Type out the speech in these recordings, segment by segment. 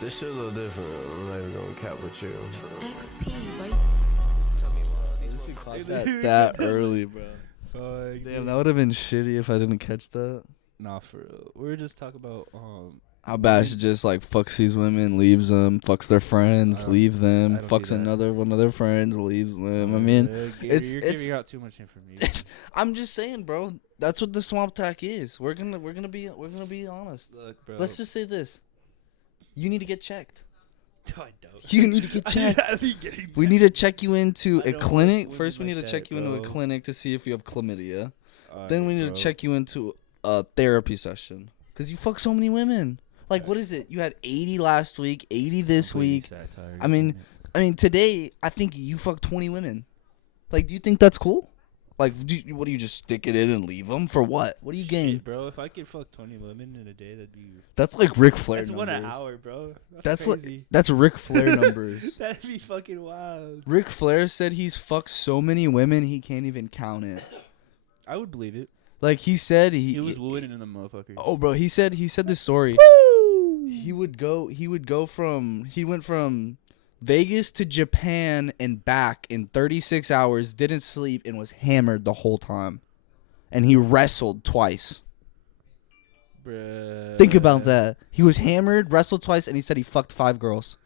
This shit a little different. I'm not even gonna cap with you. XP, right? That early, bro. Fuck, Damn, that would have been shitty if I didn't catch that. Nah, for real. We were just talking about How Bash just like fucks these women, leaves them, fucks their friends, leave them, I don't fucks do that. another one of their friends, leaves them. I mean, you're it's- giving out too much information. I'm just saying, bro. That's what the swamp tack is. We're gonna be honest. Look, bro. Let's just say this: you need to get checked. I don't. You need to get checked. We need to check you into I a don't clinic. like First, we need women to like check that, you into a bro. clinic to see if you have chlamydia. Alright, Then we need bro. to check you into a therapy session because you fuck so many women. Like, what is it? You had 80 last week, 80 this Completely week. satire, I mean, isn't it? today I think you fucked 20 women. Like, do you think that's cool? Like, what do you just stick it in and leave them for what? What do you gain? Shit, bro. If I could fuck 20 women in a day, that'd be. That's like Ric Flair That's numbers. 1 hour, bro. That's crazy. that's Ric Flair numbers. That'd be fucking wild. Ric Flair said he's fucked so many women he can't even count it. I would believe it. Like he said He was wooing in the motherfucker. Oh, bro, he said this story. He went from Vegas to Japan and back in 36 hours, didn't sleep, and was hammered the whole time. And he wrestled twice. Bruh. Think about that. He was hammered, wrestled twice, and he said he fucked 5 girls.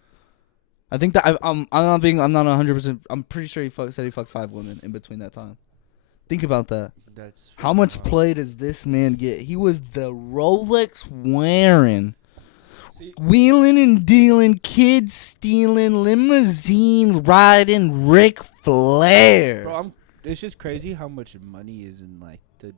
I think that I'm not 100%. I'm pretty sure said he fucked 5 women in between that time. Think about that. That's How much fucking play does this man get? He was the Rolex wearing, See- wheeling and dealing, kid stealing, limousine riding Ric Flair. Bro, it's just crazy how much money is in like the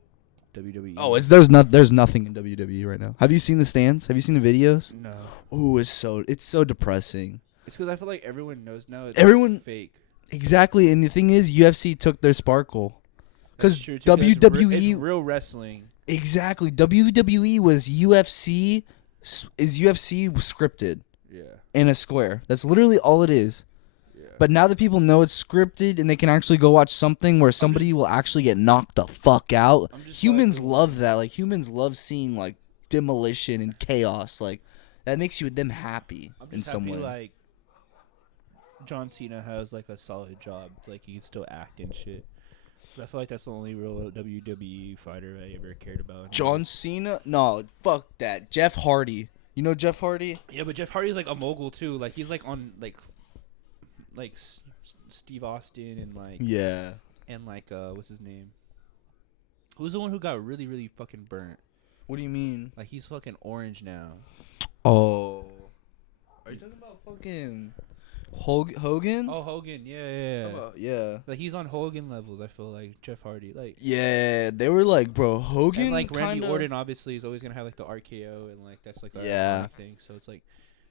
WWE. Oh, there's nothing in WWE right now. Have you seen the stands? Have you seen the videos? no. Oh, it's so depressing. It's because I feel like everyone knows now. It's Everyone- fake. Exactly, and the thing is, UFC took their sparkle. That's 'Cause true, too, it's WWE real wrestling. Exactly, WWE was UFC scripted Yeah. in a square. That's literally all it is. Yeah. But now that people know it's scripted and they can actually go watch something where somebody will actually get knocked the fuck out, I'm just humans glad love that. Like, humans love seeing, like, demolition and chaos. Like, that makes them happy I'm in just some happy, way. like John Cena has like a solid job. Like he can still act and shit. But I feel like that's the only real WWE fighter I ever cared about. John Cena? No, fuck that. Jeff Hardy. You know Jeff Hardy? Yeah, but Jeff Hardy's like a mogul too. Like he's like on like Steve Austin and like Yeah. what's his name? Who's the one who got really really fucking burnt? What do you mean? Like he's fucking orange now. Oh. Are you talking about fucking Hogan? Oh, Hogan. Yeah. Yeah. Like he's on Hogan levels. I feel like Jeff Hardy. Like Yeah, they were like, bro, Hogan and like Randy kinda... Orton obviously is always gonna have like the RKO and like that's like a Yeah. iconic thing. So it's like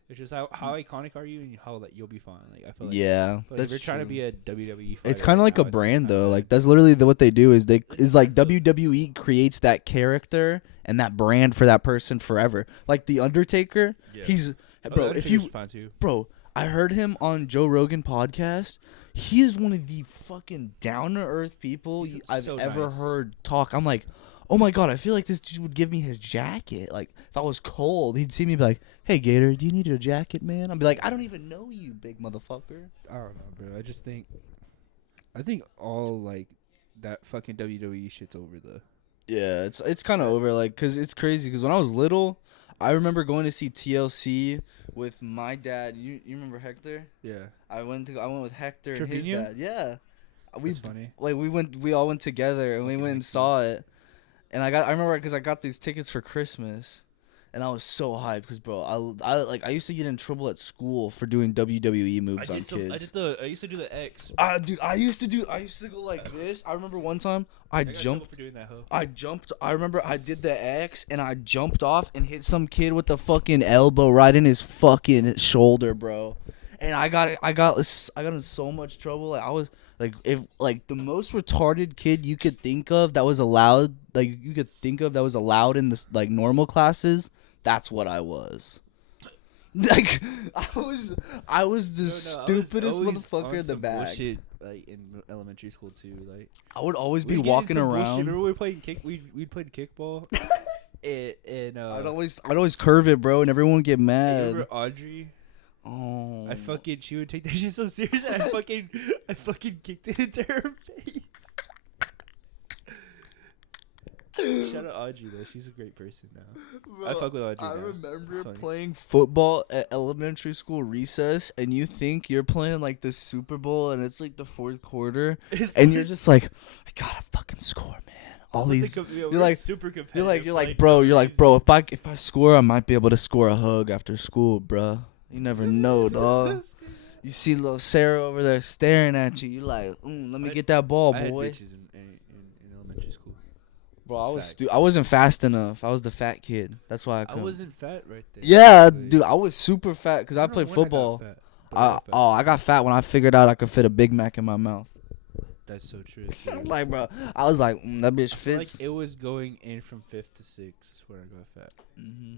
it's just how iconic are you and how like you'll be fine. Like I feel like Yeah, But if that's you're trying to true. be a WWE fighter, It's kind of right like now, a it's brand kinda though. Like that's literally what they do is like WWE creates that character and that brand for that person forever. Like the Undertaker, Yeah. he's Oh, bro. the If you Undertaker's fine too. bro, I heard him on Joe Rogan podcast. He is one of the fucking down to earth people He's I've so ever nice. heard talk. I'm like, oh my god, I feel like this dude would give me his jacket. Like if I was cold, he'd see me be like, hey Gator, do you need a jacket, man? I'd be like, I don't even know you, big motherfucker. I don't know, bro. I think all like that fucking WWE shit's over though. Yeah, it's kind of over, like, cause it's crazy. Cause when I was little, I remember going to see TLC with my dad. You remember Hector? Yeah. I went with Hector and his Trevino? dad. Yeah, That's funny. like we all went together and we Fucking went and Mickey. saw it. And I remember because I got these tickets for Christmas, and I was so hyped because bro, I used to get in trouble at school for doing WWE moves on kids. I used to do the X. Dude, I used to go like this. I remember one time I got in trouble jumped. for doing that, ho. I jumped. I remember I did the X and I jumped off and hit some kid with the fucking elbow right in his fucking shoulder, bro. And I got in so much trouble. Like I was like if like the most retarded kid you could think of that was allowed, like you could think of that was allowed in the like normal classes. That's what I was. Like I was the stupidest motherfucker in the back. Bullshit, like in elementary school too. Like I would always be we'd get in walking some bullshit. around. Remember we played kickball. I'd always curve it, bro, and everyone would get You mad. remember Audrey? Oh, She would take that shit so serious, and I fucking kicked it into her face. Shout out Audrey though, she's a great person now. bro, I fuck with Audrey I now. remember It's funny. playing football at elementary school recess, and you think you're playing like the Super Bowl, and it's like the fourth quarter, and you're just like, I gotta fucking score, man. All these, you're like, super competitive. you're like, bro, if I score, I might be able to score a hug after school, bro. You never know, dog. You see little Sarah over there staring at you. You like, let me get that ball, I had boy. bitches in elementary school. Bro, Facts. I wasn't fast enough. I was the fat kid. That's why I I couldn't. wasn't fat right there. Yeah, actually. dude, I was super fat because I don't know played when football. got fat, but I got fat. I got fat when I figured out I could fit a Big Mac in my mouth. That's so true. Too. Like, bro, I was like, that bitch I feel fits. like it was going in from 5th to 6th is where I got fat. Mm-hmm.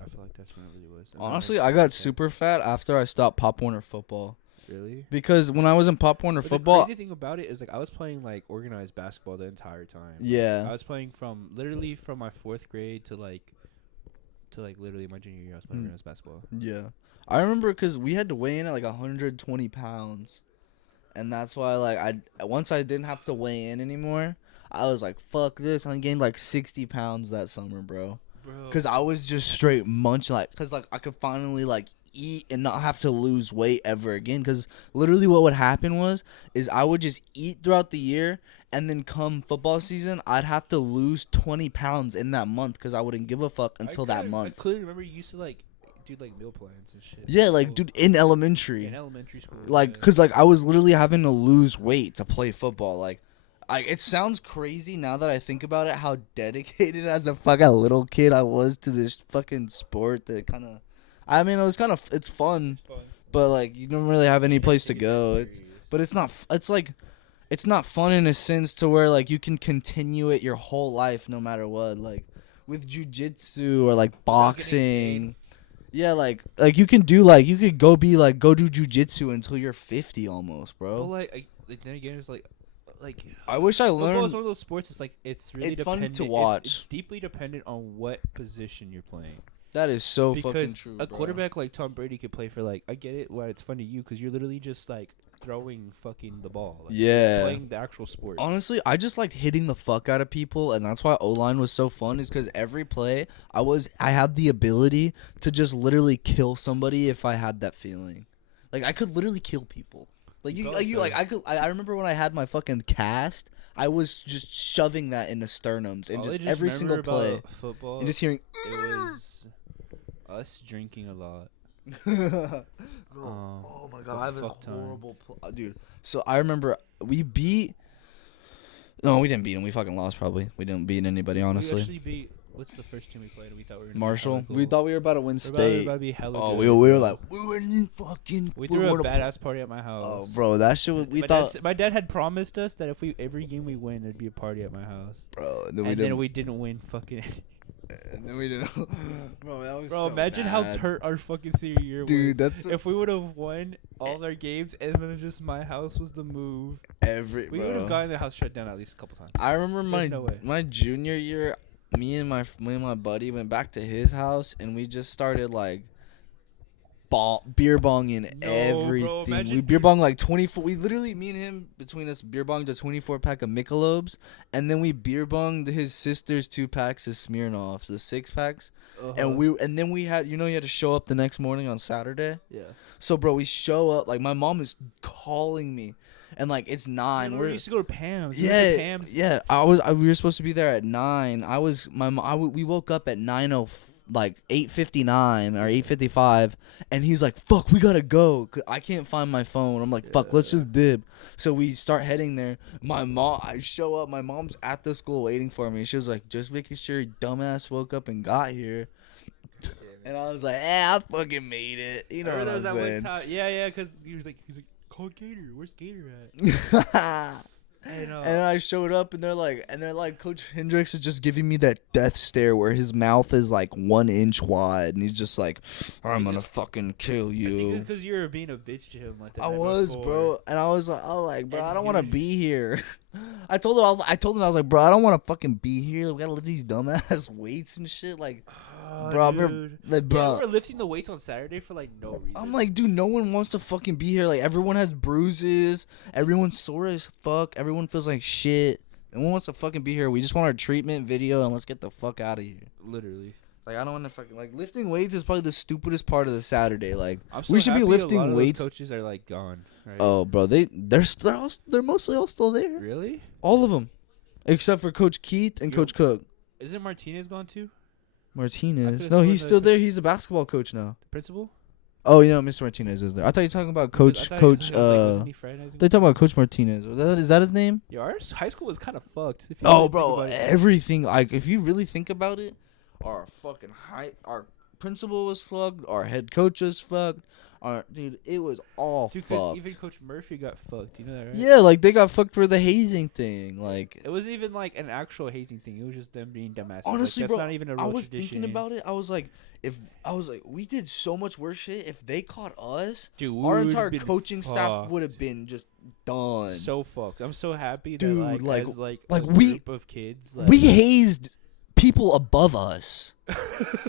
I feel like that's when it really was. And then Honestly, went I to got fat. super fat after I stopped Pop Warner football. Really? Because when I was in Pop Warner But football, the crazy thing about it is like I was playing like organized basketball the entire time. yeah. I was playing from my 4th grade to literally my junior year. I was playing organized basketball. Yeah. I remember because we had to weigh in at like 120 pounds. And that's why, like, once I didn't have to weigh in anymore, I was like, fuck this. I gained like 60 pounds that summer, bro. Because I was just straight munching, like, because, like, I could finally, like, eat and not have to lose weight ever again. Because literally what would happen is I would just eat throughout the year. And then come football season, I'd have to lose 20 pounds in that month because I wouldn't give a fuck until that month. I clearly remember you used to like do like meal plans and shit. Yeah, like, dude, in elementary. In elementary school. Like, yeah. cause like I was literally having to lose weight to play football. Like, it sounds crazy now that I think about it, how dedicated as a fucking little kid I was to this fucking sport. That kind of, I mean, it's fun, but like you don't really have any place to go. It's not fun in a sense to where like you can continue it your whole life no matter what. Like with jujitsu or like boxing. Yeah, like you can do you could go do jujitsu until you're 50 almost, bro. But like then again, it's like I wish I football learned. is one of those sports. It's like it's really It's fun to dependent. watch. It's deeply dependent on what position you're playing. That is so Because fucking true. a bro. quarterback like Tom Brady could play for like I get it why it's fun to you because you're literally just like throwing fucking the ball. Like, Yeah. playing the actual sport. Honestly, I just liked hitting the fuck out of people, and that's why O-line was so fun. Is because every play I had the ability to just literally kill somebody if I had that feeling. Like I could literally kill people. I remember when I had my fucking cast, I was just shoving that into sternums and All I just every single remember play, about football. and just hearing. It was us drinking a lot. Oh my god, a I have a fuck ton. horrible dude. So I remember we beat. No, we didn't beat him. We fucking lost. Probably we didn't beat anybody. Honestly, We actually beat. What's the first team we played? We thought we were gonna be Marshall. hella cool. We thought we were about to win state. About to be hella Oh, good, we were bro. like we were in fucking. We threw a wanna play- badass party at my house. Oh, bro, that shit was, we thought, My dad had promised us that if every game we win, there'd be a party at my house. bro. And Then we didn't win fucking. And then we didn't. Bro, that was Bro, so imagine how bad. hurt our fucking senior year Dude, was. that's If we would have won all our games and then just my house was the move, we would have gotten the house shut down at least a couple times. I remember no way. my junior year, me and my buddy went back to his house and we just started like beer bonging No, everything. bro, imagine We beer bonged like 24. We literally, me and him, between us, beer bonged a 24-pack of Michelob's, and then we beer bonged his sister's 2 packs of Smirnoffs, the 6-packs, and then we had, you had to show up the next morning on Saturday. Yeah. So, bro, we show up, like, my mom is calling me, and, like, it's 9. We used to go to Pam's. Yeah, Pam's. yeah. We were supposed to be there at 9. We woke up at 8:59 or 8:55, and he's like, "Fuck, we gotta go. I can't find my phone." I'm like, "Fuck, let's just dib." So we start heading there. I show up. My mom's at the school waiting for me. She was like, "Just making sure your dumbass woke up and got here." And I was like, I fucking made it. You know what I'm saying? Yeah, because he was like, call Gator. Where's Gator at? And I showed up, and they're like, Coach Hendricks is just giving me that death stare where his mouth is like 1 inch wide, and he's just like, I'm gonna fucking kill you. I think it's because you were being a bitch to him like that. I was, bro, and I was like, bro, And I don't want to be here. I told him I was like, bro, I don't want to fucking be here. We gotta lift these dumbass weights and shit. Like, bro, Yeah, we were lifting the weights on Saturday for like no reason. I'm like, dude, no one wants to fucking be here. Like, everyone has bruises. Everyone's sore as fuck. Everyone feels like shit. No one wants to fucking be here. We just want our treatment video and let's get the fuck out of here. Literally. Like, I don't want to fucking like lifting weights is probably the stupidest part of the Saturday. Like, So we should be happy lifting a lot of weights. those coaches are like gone. Right? Oh, bro, they're mostly all still there. Really? All of them, except for Coach Keith and Coach Cook. Isn't Martinez gone too? Martinez. No, he's still there. He's a basketball coach now. The principal? Oh, yeah, Mr. Martinez is there. I thought you were talking about Coach. Wasn't he fraternizing? They're talking about Coach Martinez. Is that his name? Yeah, our high school was kind of fucked. If you Oh, really bro, think about it. everything. Like, if you really think about it, our principal was fucked. Our head coach was fucked. Dude, it was all Dude, because fucked. even Coach Murphy got fucked. You know that, right? Yeah, like they got fucked for the hazing thing. Like, It wasn't even like an actual hazing thing. It was just them being dumbasses. honestly, like, that's bro, not even a real I was tradition. thinking about it. I was like, we did so much worse shit. If they caught us, Dude, we our would've entire been coaching staff fucked. would have been just done. So fucked. I'm so happy that Dude, like like- as like like a we- group of kids. Like, We hazed people above us.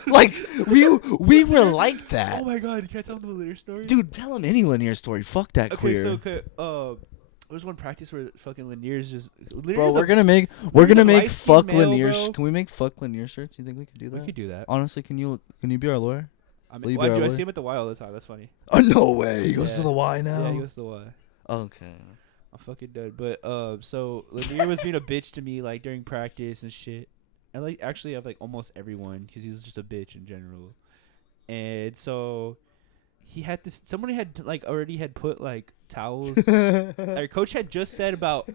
Like, we were like that. Oh my god! Can I tell them the linear story? Dude, tell him any linear story. Fuck that Okay, queer. so there was one practice where fucking Lanier's just. Bro, we're gonna make light-skinned fuck male, linear. bro. Can we make fuck linear shirts? You think we could do that? We could do that. Honestly, can you be our lawyer? I Will you mean, be our I lawyer? see him at the Y all the time. That's funny. Oh, no way. He goes to Yeah. the Y now. Yeah, he goes to the Y. Okay. I'm fucking dead. But so Lanier was being a bitch to me like during practice and shit. And like actually, of like almost everyone because he's just a bitch in general. And so he had this. Somebody had like already had put like towels. Our coach had just said about.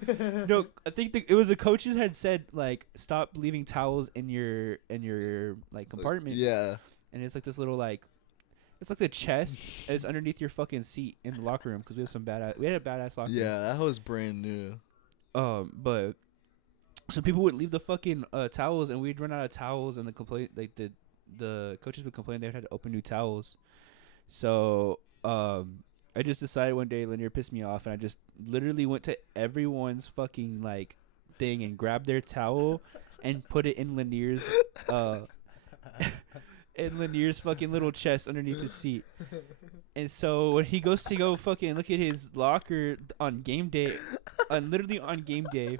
No, I think it was the coaches had said like stop leaving towels in your like compartment. Yeah. And it's like this little like. It's like the chest. And it's underneath your fucking seat in the locker room because we had a badass locker room. Yeah, that was brand new. But so people would leave the fucking towels, and we'd run out of towels, and the coaches would complain they had to open new towels. So I just decided one day Lanier pissed me off, and I just literally went to everyone's fucking like thing and grabbed their towel and put it in Lanier's in Lanier's fucking little chest underneath his seat. And so when he goes to go fucking look at his locker on game day, literally on game day,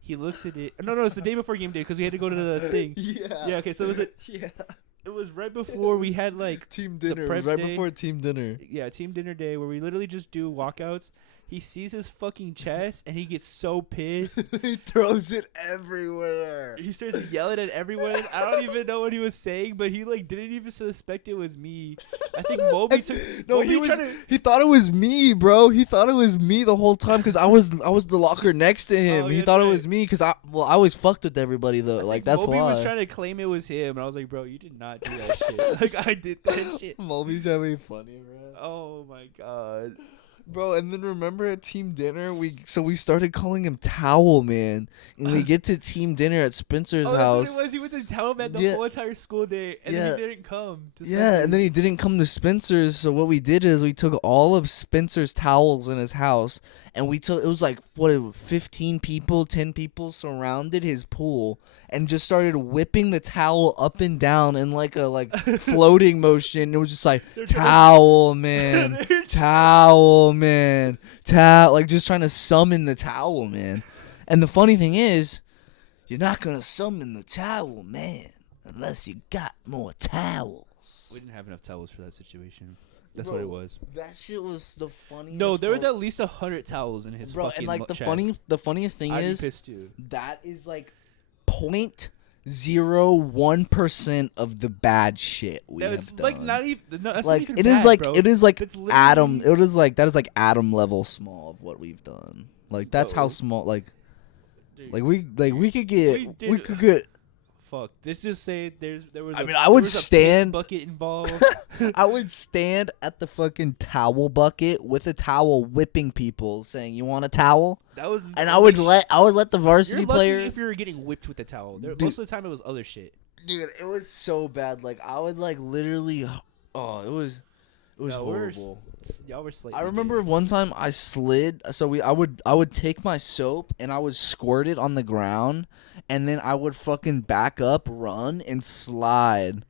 he looks at it. No, it's the day before game day because we had to go to the thing. Yeah. Okay. So it was right before we had like Team dinner. prep Right day. before team dinner. Yeah, team dinner day where we literally just do walkouts. He sees his fucking chest and he gets so pissed. He throws it everywhere. He starts yelling at everyone. I don't even know what he was saying, but he like didn't even suspect it was me. I think Moby took. No, Moby he thought it was me, bro. He thought it was me the whole time because I was the locker next to him. Oh, He yeah, thought it right. was me because I always fucked with everybody though. Like that's Moby why. was trying to claim it was him, and I was like, bro, you did not do that shit. Like I did that shit. Moby's trying to be funny, bro. Oh my god. Bro, and then remember at team dinner, we started calling him Towel Man, and we get to team dinner at Spencer's Oh, that's house. what it was. He went to towel man the Yeah. whole entire school day, and Yeah. then he didn't come. To Yeah, Spencer's. and then he didn't come to Spencer's, so what we did is we took all of Spencer's towels in his house, and it was like, 15 people, 10 people surrounded his pool, and just started whipping the towel up and down in like a floating motion. It was just like, They're trying to- towel man, towel man, like just trying to summon the towel man. And the funny thing is, you're not gonna summon the towel man unless you got more towels. We didn't have enough towels for that situation. That's Bro, what it was. That shit was the funniest. No, there was part. at least 100 towels in his Bro, fucking and like the chest. funniest thing I'd be is pissed too. that is like 0.01% of the bad shit we No, have it's done. like not even. No, that's like not even it bad, is like bro. it is like That's atom. literally- It is like that is like atom level small of what we've done. Like that's how Bro. small. Dude, We could get we we did- could get. Fuck. Let's just say there was. I a- mean, I there would was a piss stand- bucket involved. I would stand at the fucking towel bucket with a towel, whipping people, saying, "You want a towel?" That was. And I would let the You're varsity lucky players. if you were getting whipped with a towel. Dude. Most of the time it was other shit. Dude, it was so bad. Like I would like literally. Oh, it It was No, horrible. Y'all were slightly I remember one time I slid. So I would take my soap and I would squirt it on the ground, and then I would fucking back up, run, and slide.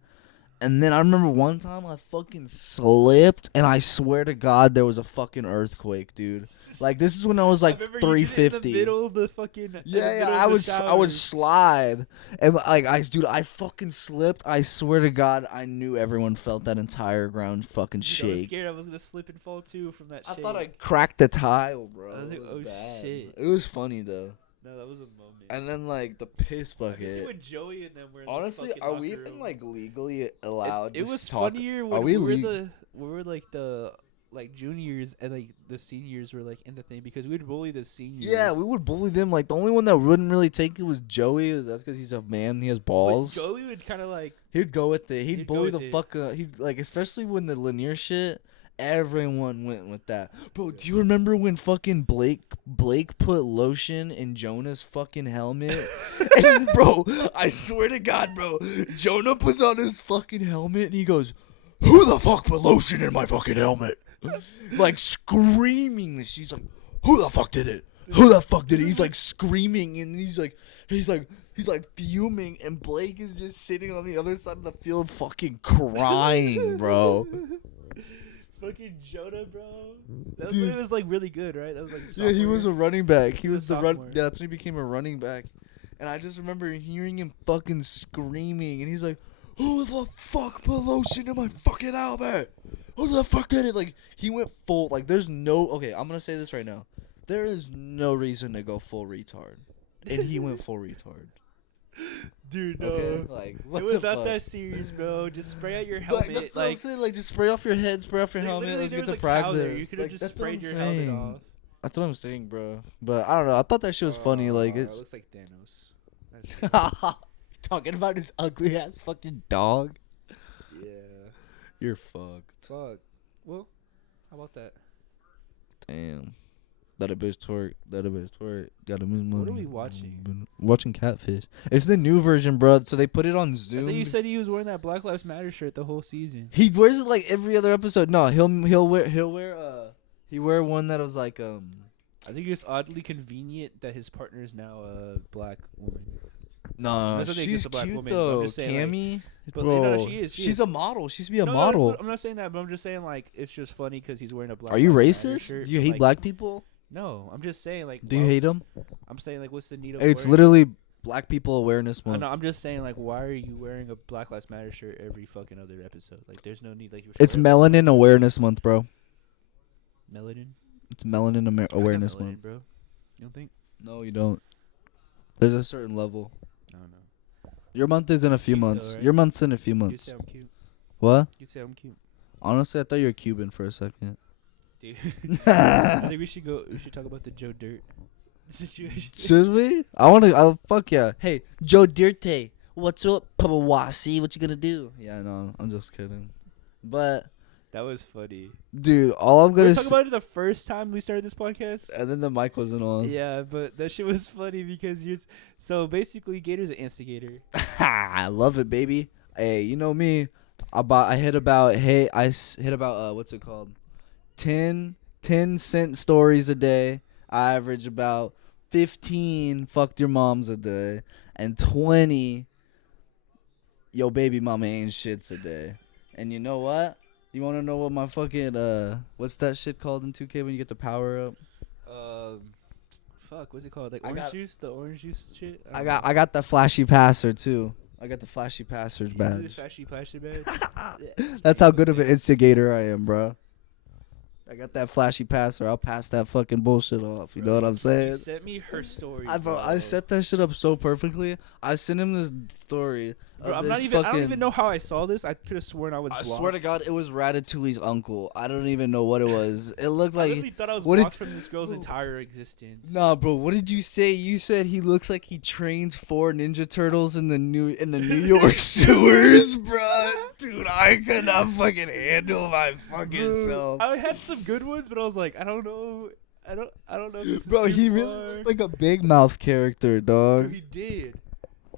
And then I remember one time I fucking slipped, and I swear to God there was a fucking earthquake, dude. Like this is when I was like I remember you did it in 350. the middle of the fucking. in the Yeah, middle I of the would shower. slide, and like dude, I fucking slipped. I swear to God, I knew everyone felt that entire ground fucking Dude, I was shake. scared I was gonna slip and fall too from that. I shake. thought I cracked the tile, bro. I was like, It oh, bad. shit. It was funny though. No, that was a moment. And then like the piss I can see bucket. when Joey and them were. In Honestly, the fucking are we locker even room. like legally allowed? It to was talk? funnier Are when we we were like the juniors and like the seniors were like in the thing because we'd bully the seniors. Yeah, we would bully them. Like the only one that wouldn't really take it was Joey. That's because he's a man. He has balls. But Joey would kind of like. He'd go with it. He'd He'd go bully with the it. fuck up. He'd like, especially when the Lanier shit. Everyone went with that, bro. Do you remember when fucking Blake put lotion in Jonah's fucking helmet? And bro, I swear to God, bro, Jonah puts on his fucking helmet and he goes, "Who the fuck put lotion in my fucking helmet?" Like screaming. She's like, "Who the fuck did it? Who the fuck did it?" He's like screaming and he's like fuming, and Blake is just sitting on the other side of the field fucking crying, bro. Fucking Jonah, bro. That was Dude. when it was like really good, right? That was like. Yeah, he was a running back. He was was a the run. sophomore. Yeah, that's when he became a running back. And I just remember hearing him fucking screaming, and he's like, "Who the fuck put lotion in my fucking helmet? Who the fuck did it?" Like he went full. Like there's no. Okay, I'm gonna say this right now. There is no reason to go full retard, and he went full retard. Dude, no. Okay, like what It was the not fuck? that serious, bro. Just spray out your Like, helmet. that's what I'm saying. Like, just spray off your head, spray off your like, helmet. literally, Let's there get to was a cow there. practice. You could have Like, just that's what sprayed I'm your saying. helmet off. That's what I'm saying, bro. But I don't know. I thought that shit was funny. Like, It it's looks like Thanos. That's talking about his ugly ass fucking dog. yeah. You're fucked. Fuck. Well, how about that? Damn. That a bitch twerk. That a bitch twerk. Got to move money. What are we watching? Watching Catfish. It's the new version, bro. So they put it on I Zoom. think you said he was wearing that Black Lives Matter shirt the whole season. He wears it like every other episode. No, he'll wear one that was like I think it's oddly convenient that his partner is now a black woman. No, That's what they she's get the black cute woman, but I'm though. just saying, like, Cammy, But bro, no, she is. she's a model. She should be a No, model. I'm not saying that, but I'm just saying like it's just funny because he's wearing a black. Are you Lives Matter racist? shirt, Do you but, hate like, black people? No, I'm just saying like. Do you why- hate them? I'm saying like, what's the need of? It's wearing- literally Black People Awareness I Month. know, I'm just saying like, why are you wearing a Black Lives Matter shirt every fucking other episode? Like, there's no need. Like, you're It's showing- Melanin Awareness Month, bro. Melanin. It's Melanin I got Awareness melanin, Month. bro. You don't think? No, you don't. There's a certain level. I don't know. Your month is in a few Cute though, months. right? Your month's in a few You months. say I'm cute. What? You say I'm cute, Honestly, I thought you were Cuban for a second. dude. I think we should go. We should talk about the Joe Dirt situation. Should we? I'll fuck yeah. Hey, Joe Dirte. What's up, Papawasi? What you gonna do? Yeah, no, I'm just kidding. But, That was funny. dude, all I'm We gonna were talking say. about it the first time we started this podcast. And then the mic wasn't on. Yeah, but that shit was funny because you're. So basically, Gator's an instigator. I love it, baby. Hey, you know me. I hit about what's it called? 10 cent stories a day. I average about 15 fucked your moms a day, and 20 yo baby mama ain't shits a day. And you know what? You want to know what my fucking what's that shit called in 2K when you get the power up? Fuck, what's it called? Like I orange got- juice, the orange juice shit. I got the flashy passer too. I got the flashy passer's badge. Flashy plastic badge. That's how good of an instigator I am, bro. I got that flashy passer. I'll pass that fucking bullshit off. You know what I'm She saying? sent me her story. I set that shit up so perfectly. I sent him this story. Bro, of I'm not this even. I don't fucking- even know how I saw this. I could have sworn I was. I blocked. swear to God, it was Ratatouille's uncle. I don't even know what it was. It looked I like. literally thought I was what did- blocked from this girl's entire existence. Nah, bro. What did you say? You said he looks like he trains 4 Ninja Turtles in the New York sewers, bro. Dude, I could not fucking handle my fucking Bro, self. I had some good ones, but I was like, I don't know. I don't know. If this Bro, is too he really far. looked like a big mouth character, Dude, dog. he did.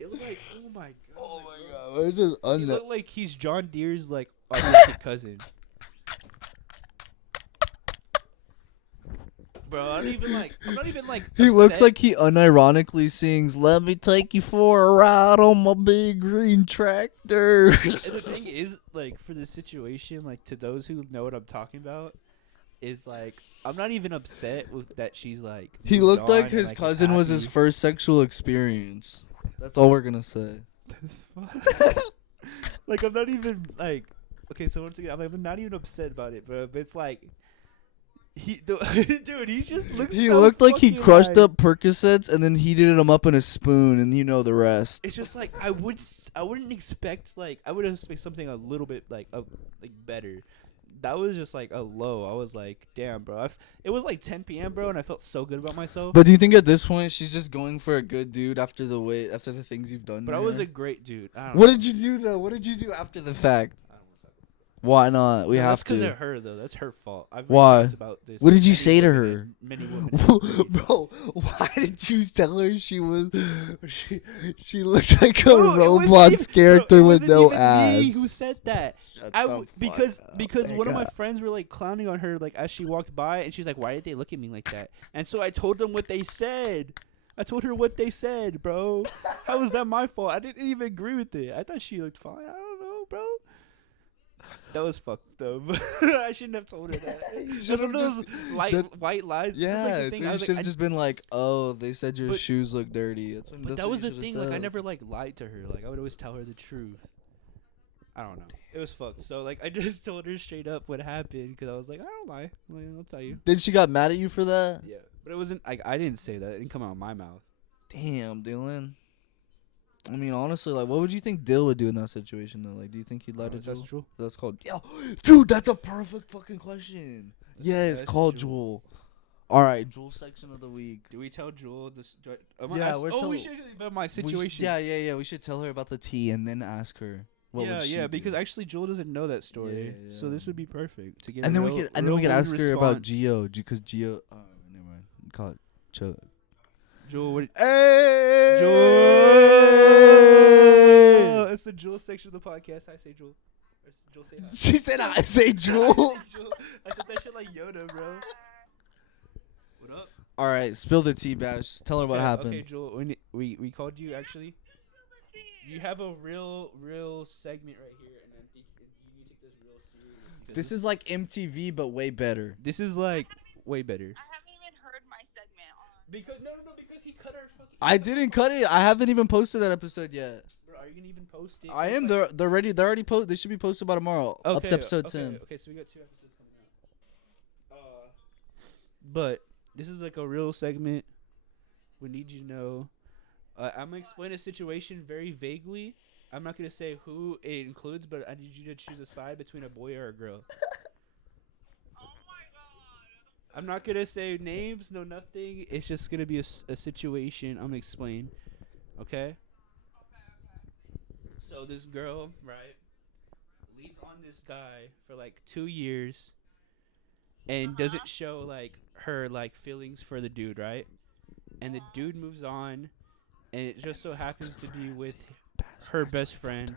It looked like, oh my god. Oh my God, where's this He looked like he's John Deere's like autistic cousin. bro. I'm not even like. He looks upset. like he unironically sings, "Let me take you for a ride on my big green tractor." And the thing is, like, for this situation, like, to those who know what I'm talking about, is like, I'm not even upset with that she's like. He moved looked on like and, his like, cousin was his happy. first sexual experience. That's all we're gonna say. Like, I'm not even like. Okay, so once again, I'm not even upset about it, but it's like. Dude, he just looks. He so looked like he fucking, crushed like, up Percocets and then heated them up in a spoon, and you know the rest. It's just like I wouldn't expect I would expect something a little bit like better. That was just like a low. I was like, damn, bro. It was like 10 p.m., bro, and I felt so good about myself. But do you think at this point she's just going for a good dude after the things you've done? But to I was her? a great dude. I don't What know. did you do though? What did you do after the fact? I don't wanna talk about Why not? We No, have that's because to. of her, though. That's her fault. I've Why? read about this. What did you Many say to women her? and Many women. have agreed. Bro, why did you tell her she looked like a Bro, it wasn't Roblox even- character bro, it with wasn't no even ass? Me who said that? Shut I the w- fuck because up, because one of my nigga. friends were like clowning on her like as she walked by, and she's like, "Why did they look at me like that?" And so I told them what they said. I told her what they said, bro. How was that my fault? I didn't even agree with it. I thought she looked fine. I don't know, bro. That was fucked up. I shouldn't have told her that. You That's should've one of those white lies. This is, Yeah, like, the it's thing. where I you was should like, have just been like, "Oh, they said your But- shoes look dirty." But that was the thing. Like, I never like lied to her. Like, I would always tell her the truth. I don't know. It was fucked. So like, I just told her straight up what happened because I was like, I don't lie. Like, I'll tell you. Then she got mad at you for that. Yeah, but it wasn't like I didn't say that. It didn't come out of my mouth. Damn, Dylan. I mean, honestly, like, what would you think Dill would do in that situation though? Like, do you think he'd lie to That's Jewel? true. That's called. Yo, dude, that's a perfect fucking question. Yes, That's call Jewel. Jewel. All right, Jewel section of the week. Do we tell Jewel this? Yeah, we're we tell- should about my We sh- situation. yeah. We should tell her about the tea and then ask her. What would she because do. actually Joel doesn't know that story, Yeah, so this would be perfect to get. And a then real, we could ask her about response. Geo, because Geo. Oh, never mind. Call it Chug. Joel. What, Hey, Joel. It's the Joel section of the podcast. I say Joel. Or Joel say hi. She said, "I say Jewel." I said that shit like Yoda, bro. What up? All right, spill the tea, Bash. Tell her what happened. Okay, Joel. We called you actually. You have a real segment right here, and I think you need to take this real serious. because This is like MTV, but way better. This is like way better. I haven't even heard my segment on. Because no, because he cut our fucking. I didn't cut it. I haven't even posted that episode yet. Bro, are you gonna even post it? I It's am. like- They're ready. They're already posted. They should be posted by tomorrow. Up to episode 10. Okay, so we got 2 episodes coming out. But this is like a real segment. We need you to know. I'm gonna explain a situation very vaguely. I'm not gonna say who it includes, but I need you to choose a side between a boy or a girl. Oh my god. I'm not gonna say names, no nothing. It's just gonna be a situation. I'm gonna explain. Okay? So this girl, right, leads on this guy for like 2 years, and doesn't show like her like feelings for the dude, right? And the dude moves on, and it just so happens to be with her best friend,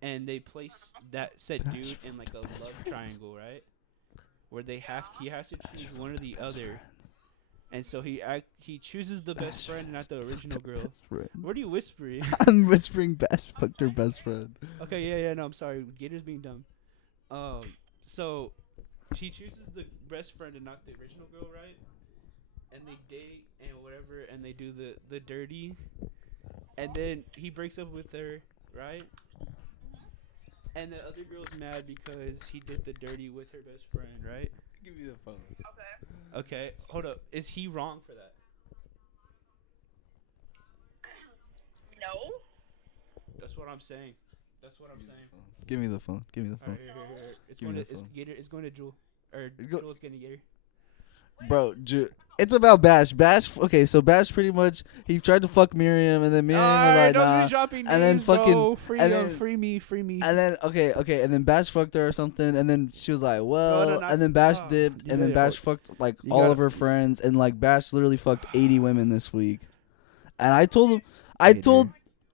and they place that said dude in like a love triangle, right? Where he has to choose one or the other, and so he chooses the best friend, not the original girl. What are you whispering? I'm whispering Bash fucked her best friend. Okay, yeah, no, I'm sorry. Gator's being dumb. So she chooses the best friend and not the original girl, right? And they date and whatever, and they do the dirty, and then he breaks up with her, right? And the other girl's mad because he did the dirty with her best friend, right? Give me the phone. Okay. Okay, hold up. Is he wrong for that? No. That's what I'm saying. That's what I'm saying. Give me the phone. Give me the phone. Alright, here. It's Give going me to the phone. Gator. It's going to Jewel. Or Go- Jewel's going to Gator. Bro, it's about Bash. Okay, so Bash pretty much he tried to fuck Miriam, and then Miriam was like, don't nah. be dropping names, and then fucking- bro. Free, and then- free me. And then okay, and then Bash fucked her or something, and then she was like, well, not- and then Bash oh, dipped, you and then gotta- Bash fucked like you all gotta- of her friends, and like Bash literally fucked 80 women this week. And I told him, I Gator.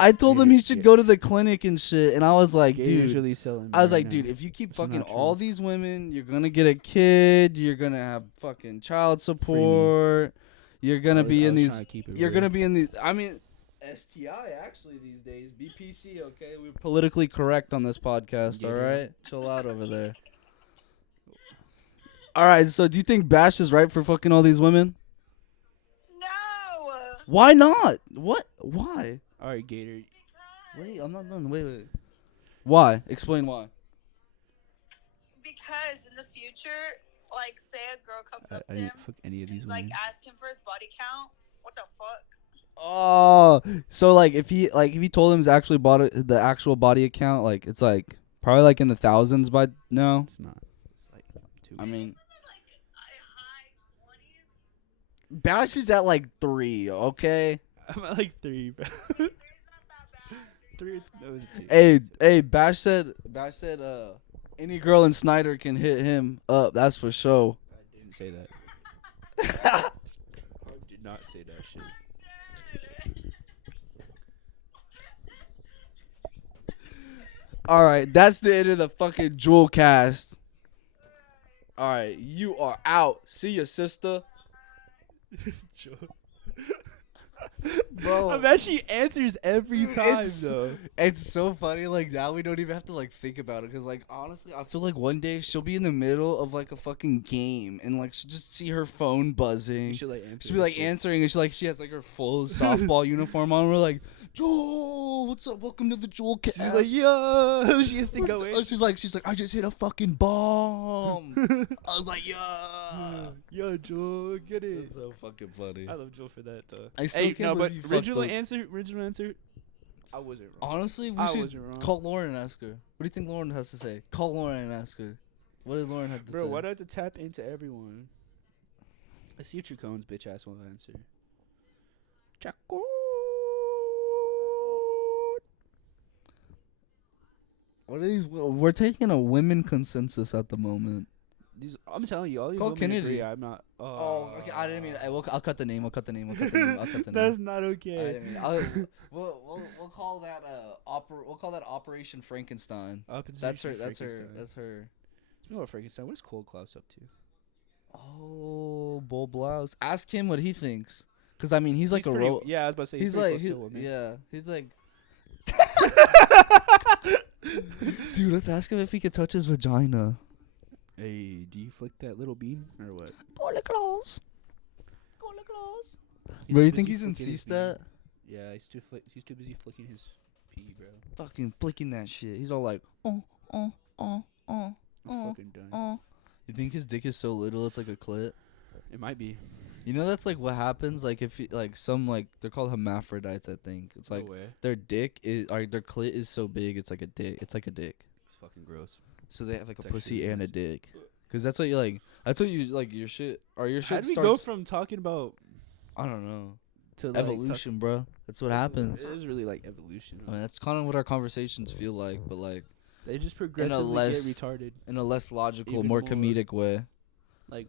I told him he should Yeah. go to the clinic and shit, and I was like, dude. Usually selling. I was right like, now. dude, if you keep It's fucking not true. all these women, you're gonna get a kid. You're gonna have fucking child support. You're gonna be in these. You're gonna be in these. I mean, STI actually these days. BPC, okay? We're politically correct on this podcast. All Yeah. right, chill out over there. All right, so do you think Bash is right for fucking all these women? No. Why not? What? Why? All right, Gator. Wait, I'm not done. Wait. Why? Explain why. Because in the future, like, say a girl comes up I to him, didn't fuck any of these like, women. ask him for his body count. What the fuck? Oh, so like if he told him his actually the actual body account, like it's like probably like in the thousands by now. It's not. It's like two. I mean, Like, high 20s. Bash is at like 3. Okay. I'm at like 3, bro. 3. That was a 2. Hey, Bash said any girl in Snyder can hit him up. That's for sure. I didn't say that. I did not say that shit. All right, that's the end of the fucking Jewelcast. All right, you are out. See ya, sister. Bro, I bet she answers every Dude, time it's- though. it's so funny. Like now we don't even have to like think about it because like honestly, I feel like one day she'll be in the middle of like a fucking game and like she'll just see her phone buzzing. You should like answer. She'll be like answering and she has like her full softball uniform on. We're like, Joel, what's up? Welcome to the Jewelcast. She's like, yo, she has to go in. She's like, I just hit a fucking bomb. I was like, yeah. Yo, Joel, get it. That's so fucking funny. I love Joel for that though. I still Hey, can't no, but believe you fucked original up. answer. I wasn't wrong. Honestly, we I should wasn't wrong. call Lauren and ask her. What do you think Lauren has to say? Call Lauren and ask her. What did Lauren have to Bro, say? why do I have to tap into everyone? Let's see what your cones bitch ass will answer. Chaco. What are these? We're taking a women consensus at the moment. I'm telling you, all these Call women Kennedy. agree. I'm not. Oh, okay. I didn't mean. I'll cut the name. I'll cut the name. That's not I okay. didn't mean. We'll call that We'll call that Operation Frankenstein. That's her. That's her. Speaking about Frankenstein, what is Cold Klaus up to? Oh, Bull Blouse. Ask him what he thinks. Cause I mean, he's like a pretty, ro. Yeah, I was about to say He's pretty like, close to a woman. yeah. He's like. Dude, let's ask him if he could touch his vagina. Hey, do you flick that little bean or what? Holy Claus. He's Bro, too you think busy he's in flicking his C-stat? bean. Yeah, he's too busy flicking his pee, bro. Fucking flicking that shit. He's all like, I'm fucking done. You think his dick is so little it's like a clit? It might be. You know that's like what happens like if you, like some like they're called hermaphrodites I think. It's like No way. their dick is or their clit is so big it's like a dick. It's like a dick. It's fucking gross. So they have like It's a pussy actually and a gross. dick. Cuz that's what you like. That's what you like your shit or your shit How did we starts go from talking about I don't know. to like, Evolution, bro. That's what happens. It is really like evolution. I mean, that's kind of what our conversations feel like, but like They just progressively less- get retarded. in a less logical, Even more more. comedic way. Like,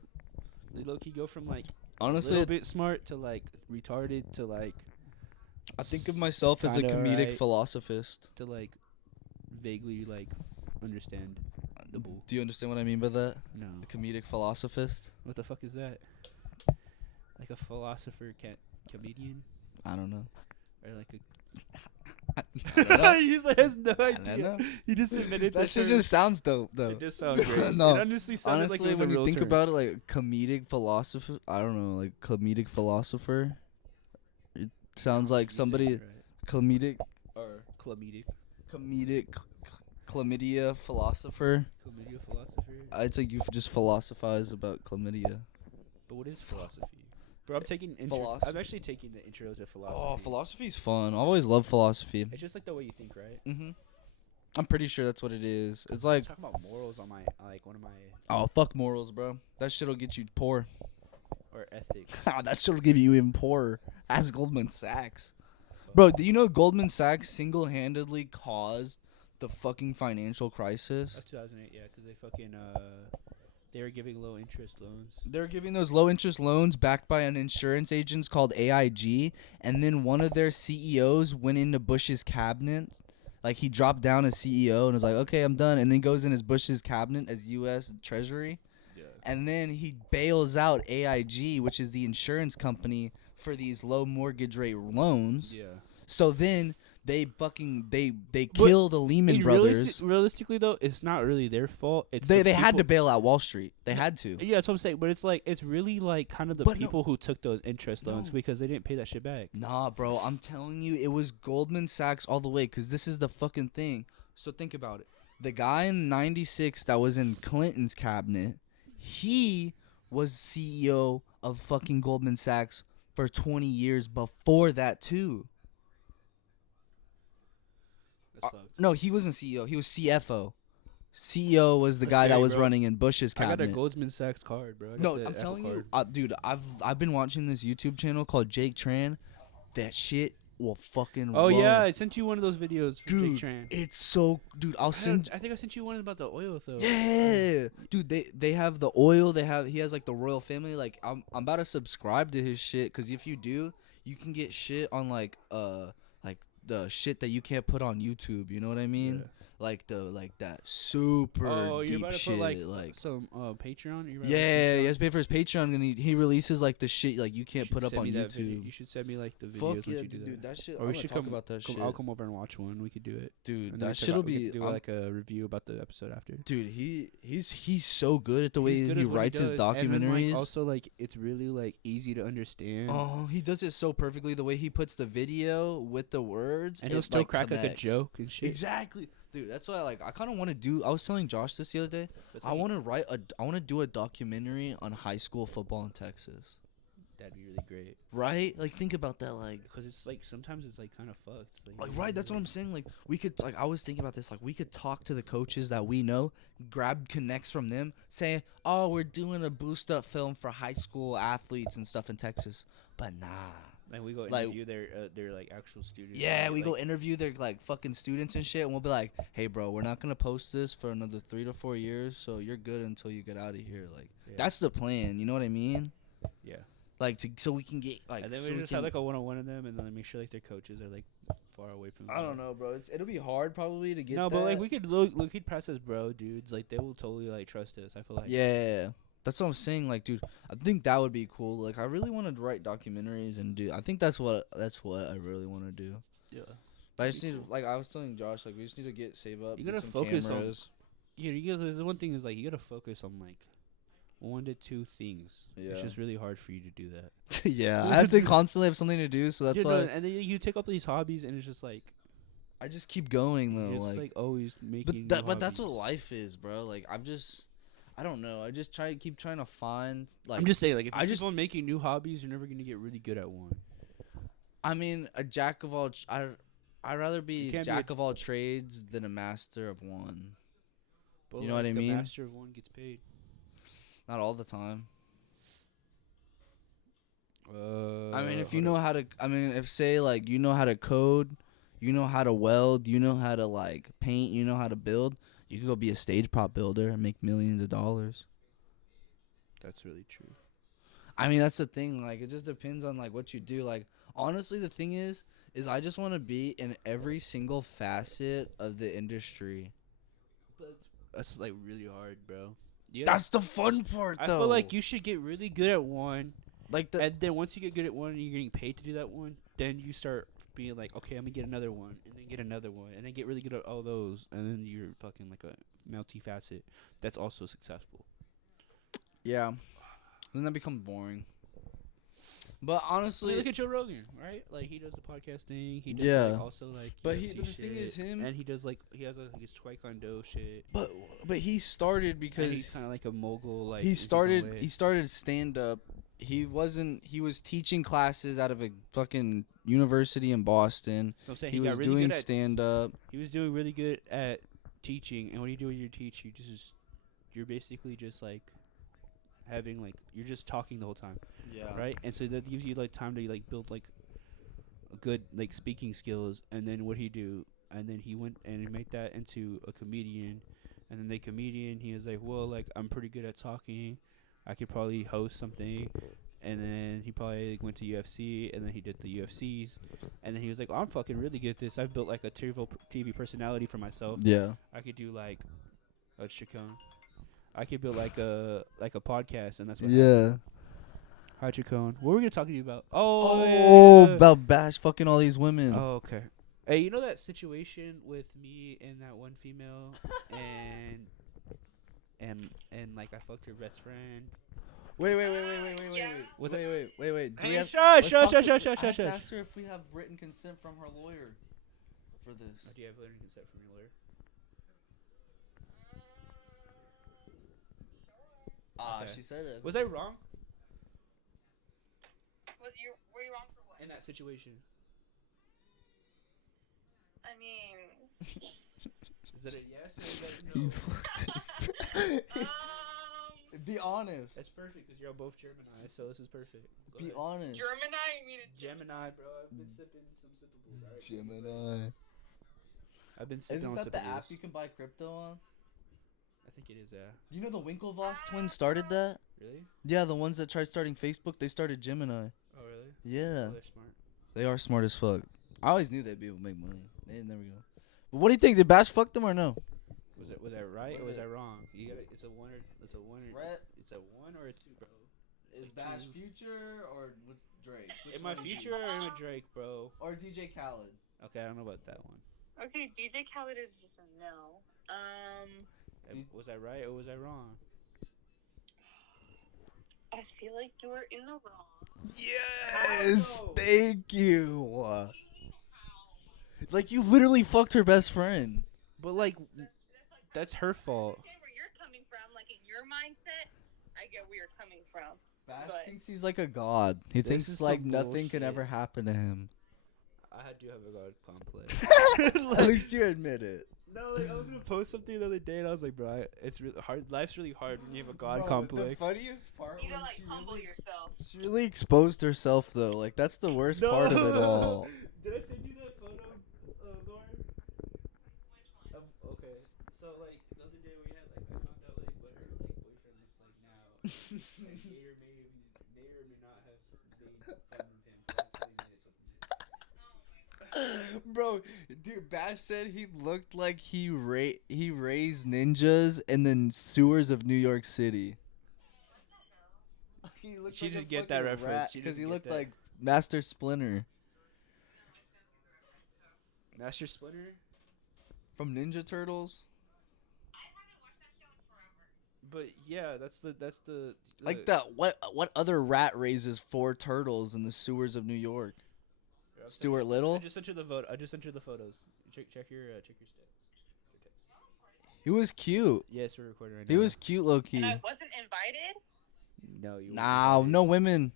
they low key go from like a Honestly, little bit smart to like retarded to like I think of myself as a kinda comedic right. philosophist. to like vaguely like understand the bull. Do you understand what I mean by that? No, A comedic philosophist? what the fuck is that? Like a philosopher comedian I don't know. or like I don't know. He's like has no I don't idea. know. He just admitted That shit just sounds dope, though. It just sounds great. No. It honestly sounded like it Honestly, was when a you real think term. about it, like comedic philosopher, I don't know, like comedic philosopher. It sounds like You said somebody it right. comedic Or chlamydia chlamydia philosopher. chlamydia philosopher. It's like you just philosophize about chlamydia. But what is philosophy? Bro, I'm taking Philosophy. I'm actually taking the intro to philosophy. Oh, philosophy's fun. I always love philosophy. It's just like the way you think, right? Mhm. I'm pretty sure that's what it is. It's I like, was talking about morals on my like one of my oh fuck morals, bro. That shit'll get you poor. or ethics. That shit'll give you even poorer. Ask Goldman Sachs. Bro, do you know Goldman Sachs single-handedly caused the fucking financial crisis? That's 2008, yeah, because they fucking They were giving low interest loans. They're giving those low interest loans backed by an insurance agent called AIG, and then one of their CEOs went into Bush's cabinet. Like he dropped down as CEO and was like, "Okay, I'm done," and then goes in as Bush's cabinet as U.S. Treasury, Yeah. and then he bails out AIG, which is the insurance company for these low mortgage rate loans. Yeah. So then they kill the Lehman Brothers. Realistically, though, it's not really their fault. It's They the had to people- bail out Wall Street. They had to. Yeah, that's what I'm saying. But it's like it's really like kind of the But no- people who took those interest loans No. because they didn't pay that shit back. Nah, bro, I'm telling you, it was Goldman Sachs all the way. Cause this is the fucking thing. So think about it. The guy in '96 that was in Clinton's cabinet, he was CEO of fucking Goldman Sachs for 20 years before that too. That's fucked. No, he wasn't CEO. He was CFO. CEO was the That's guy that scary, was bro. running in Bush's I got a cabinet. Goldman Sachs card, bro. I got No, the I'm Apple telling you, card. dude. I've been watching this YouTube channel called Jake Tran. That shit will fucking. Oh roll. yeah, I sent you one of those videos for dude. Jake Tran. It's so, dude. I'll send. I think I sent you one about the oil though. Yeah, dude. They have the oil. He has like the royal family. Like I'm about to subscribe to his shit because if you do, you can get shit on like the shit that you can't put on YouTube. You know what I mean? Yeah. Like that super Oh, you're deep about to shit. put like some Patreon. You're about to put yeah, Patreon? he has to pay for his Patreon and he releases like the shit like you You can't should put up send on me that video. YouTube. You should send me like the videos Fuck once yeah, you do dude. that. That shit. Or I'm we gonna should talk come about that shit. I'll come over and watch one. We could do it. Dude, And then that shit'll be. do like a review about the episode after. Dude, he's so good at the way He's good he at what writes his does, and then, documentaries. like, also, like it's really like easy to understand. Oh, he does it so perfectly. The way he puts the video with the words, And he'll it, still like, crack like a connects. joke and shit. Exactly, dude. That's why I kind of want to do. I was telling Josh this the other day. That's I like- want to I want to do a documentary on high school football in Texas. That'd be really great. Right? Like think about that. Like Because it's like sometimes it's like kind of fucked. right. That's what I'm saying. Like we could like I was thinking about this. Like we could talk to the coaches that we know, grab connects from them, say, oh, we're doing a boost up film for high school athletes and stuff in Texas. But nah. Like we go like- interview their like actual students. Yeah, and, we go like, interview their like fucking students and shit, and we'll be like, "Hey, bro, we're not gonna post this for another 3 to 4 years, so you're good until you get out of here." Like, Yeah. that's the plan. You know what I mean? Yeah. Like, so we can get like. And then so we we just can, have like a one-on-one of them, and then make sure like their coaches are like far away from. I don't know, bro. It'll be hard probably to get. No, but like that. we could look at press as bro dudes. Like they will totally like trust us. I feel like. Yeah, that's what I'm saying. Like, dude, I think that would be cool. Like, I really want to write documentaries and do. I think that's what I really want to do. Yeah. But I just need to, like I was telling Josh, like we just need to save up. You get gotta some focus on- cameras. Yeah, you guys. The one thing is like you gotta focus on like 1 to 2 things. Yeah. It's just really hard for you to do that. Yeah, I have to constantly have something to do, so that's Yeah, why no, and then you take up these hobbies, and it's just like I just keep going though. you're just like always making. But that's what hobbies. life is, bro. Like I don't know. I just keep trying to find like. I'm just saying, like, if I you just- keep on making new hobbies, you're never gonna get really good at one. I mean, a jack of all. I'd rather be You can't be jack of all trades than a master of one. But You know what I the mean? master of one gets paid. Not all the time. I I mean, if you know how to. I mean, if say like you know how to code, you know how to weld, you know how to like paint, you know how to build. You could go be a stage prop builder and make millions of dollars. that's really true. I mean, that's the thing. Like, it just depends on like what you do. Like, honestly, the thing is I just want to be in every single facet of the industry. But that's like really hard, bro. Yeah, That's the fun part, I though. feel like you should get really good at one, like the and then once you get good at one, and you're getting paid to do that one, then you start being like, okay, I'm gonna get another one, and then get another one, and then get really good at all those, and then you're fucking like a multi-facet that's also successful. yeah. Then that becomes boring. But I honestly, mean, look at Joe Rogan, right? Like he does the podcast thing. He does Yeah. like, also like. But UFC the thing is shit, him- and he does like he has his Taekwondo shit. but he started And he's because kind of like a mogul. Like he in his own started way. he started stand up. He was teaching classes out of a fucking university in Boston. So I'm saying He got was really doing good at stand up. He was doing really good at teaching, and what do you do when you teach? You're basically just like having like you're just talking the whole time, Yeah. right? And so that gives you like time to like build like a good like speaking skills. And then what he do? And then he went and he made that into a comedian, And then the comedian, he was like, well, like, I'm pretty good at talking. I could probably host something. And then he probably like, went to UFC, and then he did the UFCs. And then he was like, I'm fucking really good at this. I've built like a TV personality for myself. Yeah. I could do like a Chacon. I could build like a podcast, and that's what happened. Yeah. Hi, Chacon. What were we gonna talk to you about? Oh, yeah. about Bash fucking all these women. Oh, okay. Hey, you know that situation with me and that one female, and like I fucked her best friend. Wait. What's Wait. Do we Hey, have? shush. I have to ask her if we have written consent from her lawyer for this. Do you have learning consent from your lawyer? Okay. She said it. Was I wrong Were you wrong for what? in that situation? I mean, Is it a yes or is it no? Be honest. That's perfect because you're all both Gemini, so this is perfect. Go Be ahead. honest. Gemini, you mean Gemini, bro. I've been sipping some sippables. Alright? Gemini. I've been sipping Isn't on that the app sippables. you can buy crypto on? I think it is, yeah. You know the Winklevoss twins started that? Really? Yeah, the ones that tried starting Facebook, they started Gemini. Oh, really? Yeah. Oh, they're smart. They are smart as fuck. I always knew they'd be able to make money. They didn't never go. But what do you think? Did Bash fuck them or no? Was I right or was it- I wrong? You got it's a one or Brett? it's a one or a two, bro. Is Like Bash two. future or with Drake? In my future or with Drake, bro? Or DJ Khaled? Okay, I don't know about that one. Okay, DJ Khaled is just a no. Was I right or was I wrong? I feel like you were in the wrong. Yes, no? thank you. Like you literally fucked her best friend. But like, that's her fault. I get where you're coming from, like in your mindset. I get where you're coming from. Bash But- thinks he's like a god. He This thinks is like some nothing can ever bullshit. happen to him. I do have a god complex. At least you admit it. No, like I was gonna post something the other day, and I was like, bro, it's really hard. Life's really hard when you have a god Bro, complex. The funniest part You was gotta like she humble really, yourself. she really exposed herself though. Like that's the worst part of it all. Did I send you that photo, Lauren? Of, okay, so like the other day we had like I found out like what her like boyfriend looks like now. And Gator may or may not have made fun of him for like 20 minutes with me. Bro, dude, Bash said he looked like he raised ninjas in the sewers of New York City. He looked She like didn't a get that fucking reference. rat She because he didn't get looked that. like Master Splinter Master Splinter. from Ninja Turtles. But yeah, that's the Like that. What other rat raises 4 turtles in the sewers of New York? Here, I'll send Stuart you- Little? I just sent you the vote. I just sent you the photos. Check your stats. He was cute. Yes, we're recording right He now. was cute, low key. And I wasn't invited. No, you. Nah, weren't no women. invited.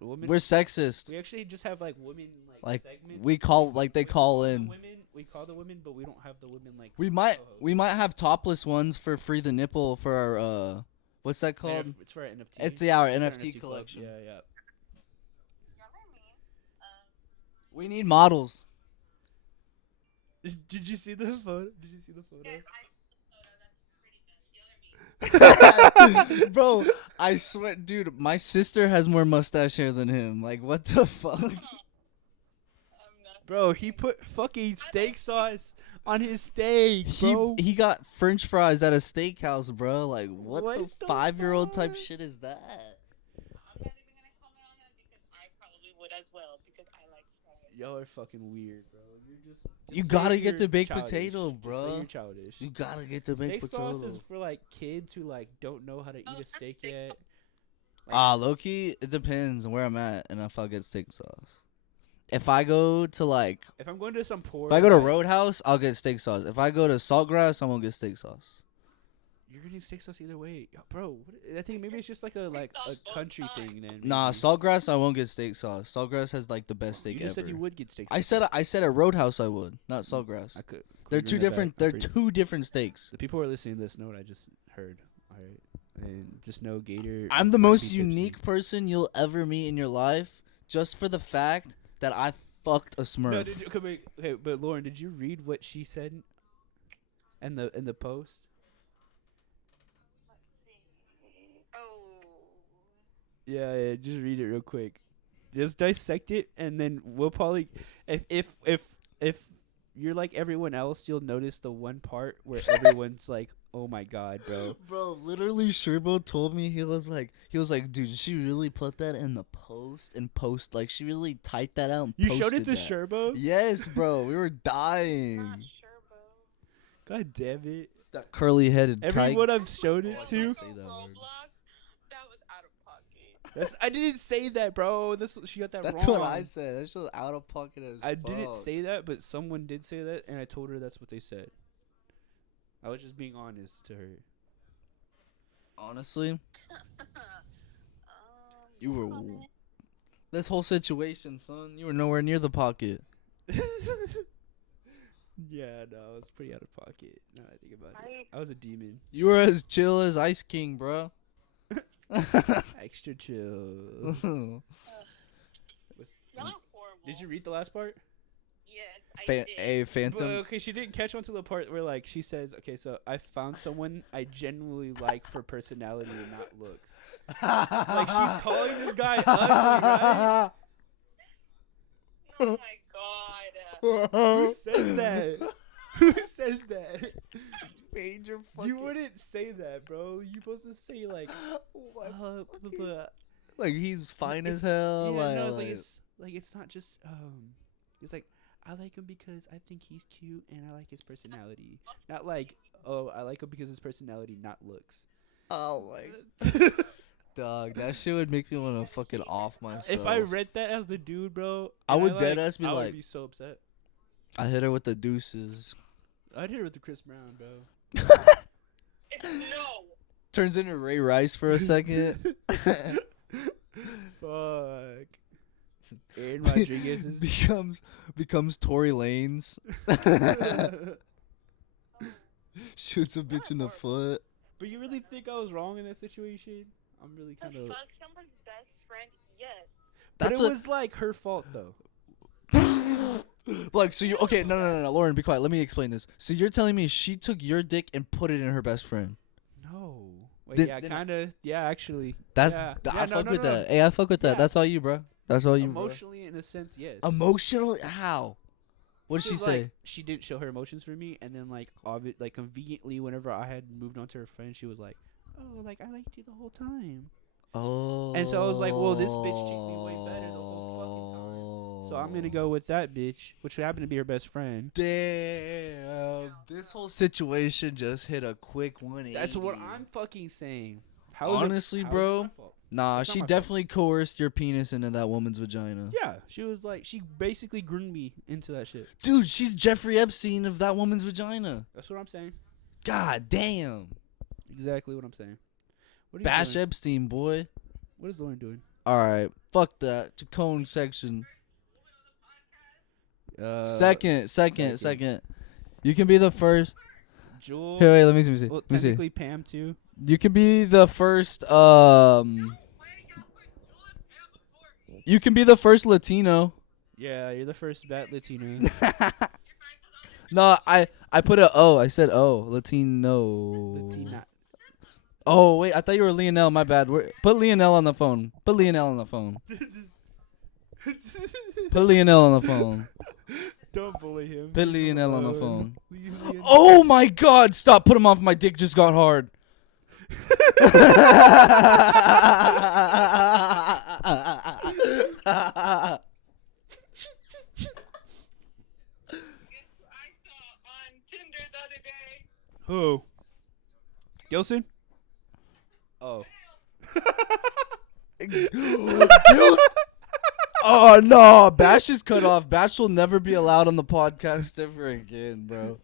Women. We're sexist. We actually just have like women Like segments. we call like they call the in. Women, we call the women, but we don't have the women like. We might co-hosts. have topless ones for free the nipple for our what's that called? It's for our NFT. It's our It's our NFT club. collection. Yeah. Y'all are mean. We need models. Did you see the photo? Did you see the photo? Yes, I photo. That's pretty good. Y'all are mean. Bro, I swear, dude, my sister has more mustache hair than him. Like, what the fuck? I'm not. Bro, he put fucking steak sauce on his steak, bro. He got French fries at a steakhouse, bro. Like, what What the the 5-year-old type fuck? shit is that? I'm not even gonna comment on that because I probably would as well because I like fries. Y'all are fucking weird, bro. You're just You say gotta get you're the baked childish. potato, Just say bro. you're childish. You gotta get the baked Steak sauce potato. is for like kids who like don't know how to eat a steak yet. Low-key, it depends on where I'm at and if I'll get steak sauce. If I go to like, If I'm going to some poor, if I go to like, Roadhouse, I'll get steak sauce. If I go to Saltgrass, I'm gonna get steak sauce. you're gonna need steak sauce either way, yo, bro. I think maybe it's just like a country thing then. Nah, maybe. Saltgrass, I won't get steak sauce. Saltgrass has like the best steak You just ever. said you would get steak. I sauce. said at Roadhouse I would, not Saltgrass. I could. They're could two run that different. back. They're I'm pretty- two different steaks. The people who are listening to this know what I just heard. All right, and just know Gator. I'm the might most be tipsy. unique person you'll ever meet in your life, just for the fact that I fucked a Smurf. No, okay, wait, but Lauren, did you read what she said? In the post. Yeah, just read it real quick. Just dissect it, and then we'll probably, if you're like everyone else, you'll notice the one part where everyone's like, "Oh my god, bro." Bro, literally, Sherbo told me he was like, dude, she really put that in the post and post like she really typed that out. And You showed it posted to that. Sherbo? Yes, bro, we were dying. Not sure, bro. God damn it! That curly-headed Everyone I've showed it Oh, I to. can't say that word. Roblox, that was out of pocket. I didn't say that, bro. She got that That's wrong. what I said. That shit was out of pocket as I fuck. didn't say that, but someone did say that, and I told her that's what they said. I was just being honest to her. Honestly, Um, you were comment. this whole situation, son. You were nowhere near the pocket. Yeah, no, I was pretty out of pocket. Now that I think about it, I was a demon. You were as chill as Ice King, bro. Extra chill. Y'all are horrible. Did you read the last part? Yes, I did. Hey, Phantom. Okay, she didn't catch on to the part where like she says, "Okay, so I found someone I genuinely like for personality and not looks." Like she's calling this guy ugly, right? Oh my god. Who says that? Who says that? Major You wouldn't say that, bro. You're supposed to say like, like he's fine It's- as hell. yeah, like, no, it's not just it's like I like him because I think he's cute and I like his personality. Not like, oh, I like him because his personality, not looks. oh my dog, that shit would make me want to fucking off myself. If I read that as the dude, bro, I and would deadass be I like- would be so upset. I hit her with the deuces. I'd hit her with the Chris Brown, bro. No. Turns into Ray Rice for a second. Fuck. Aaron Rodriguez is. becomes Tory Lanez. Shoots a bitch in the foot. But you really think I was wrong in that situation? I'm really To kind of. fuck someone's best friend, yes. But That's it was like her fault though. Like, so you okay? No, Lauren, be quiet. Let me explain this. So you're telling me she took your dick and put it in her best friend? No. Wait, Did- yeah, did- kind of. Yeah, actually. That's Yeah. I Yeah, fuck no, with no. that. Hey, I fuck with that. Yeah. That's all you, bro. That's all you, bro. Emotionally, in a sense, yes. Emotionally, how? What did she Because, say? like, she didn't show her emotions for me, and then like conveniently, whenever I had moved on to her friend, she was like, "Oh, like I liked you the whole time." Oh. And so I was like, well, this bitch treated me way better the whole fucking time. So I'm gonna go with that bitch, which happened to be her best friend. Damn, this whole situation just hit a quick 180. That's what I'm fucking saying. How is Honestly, how is bro, my fault? Nah, It's not she my fault. definitely coerced your penis into that woman's vagina. Yeah, she was like, she basically groomed me into that shit. Dude, she's Jeffrey Epstein of that woman's vagina. That's what I'm saying. God damn. Exactly what I'm saying. What are you Bash doing? Epstein, boy. What is Lauren doing? Alright, fuck that. Chacon section. Second. Second. You can be the first. Jewel. Here, wait, let me see. Well, Let me see. technically Pam too. You can be the first, you can be the first Latino. Yeah, you're the first bat Latino. No, I put a O. I said O. Latino. Latina. Oh, wait. I thought you were Lionel. My bad. Put Lionel on the phone. Put Lionel on the phone. Put Lionel on the phone. Don't bully him. Put Lionel on the phone. Leave me Oh, my God. Stop. Put him off. My dick just got hard. I saw on Tinder the other day. Who? Gilson? Oh. Oh, no. Bash is cut off. Bash will never be allowed on the podcast ever again, bro.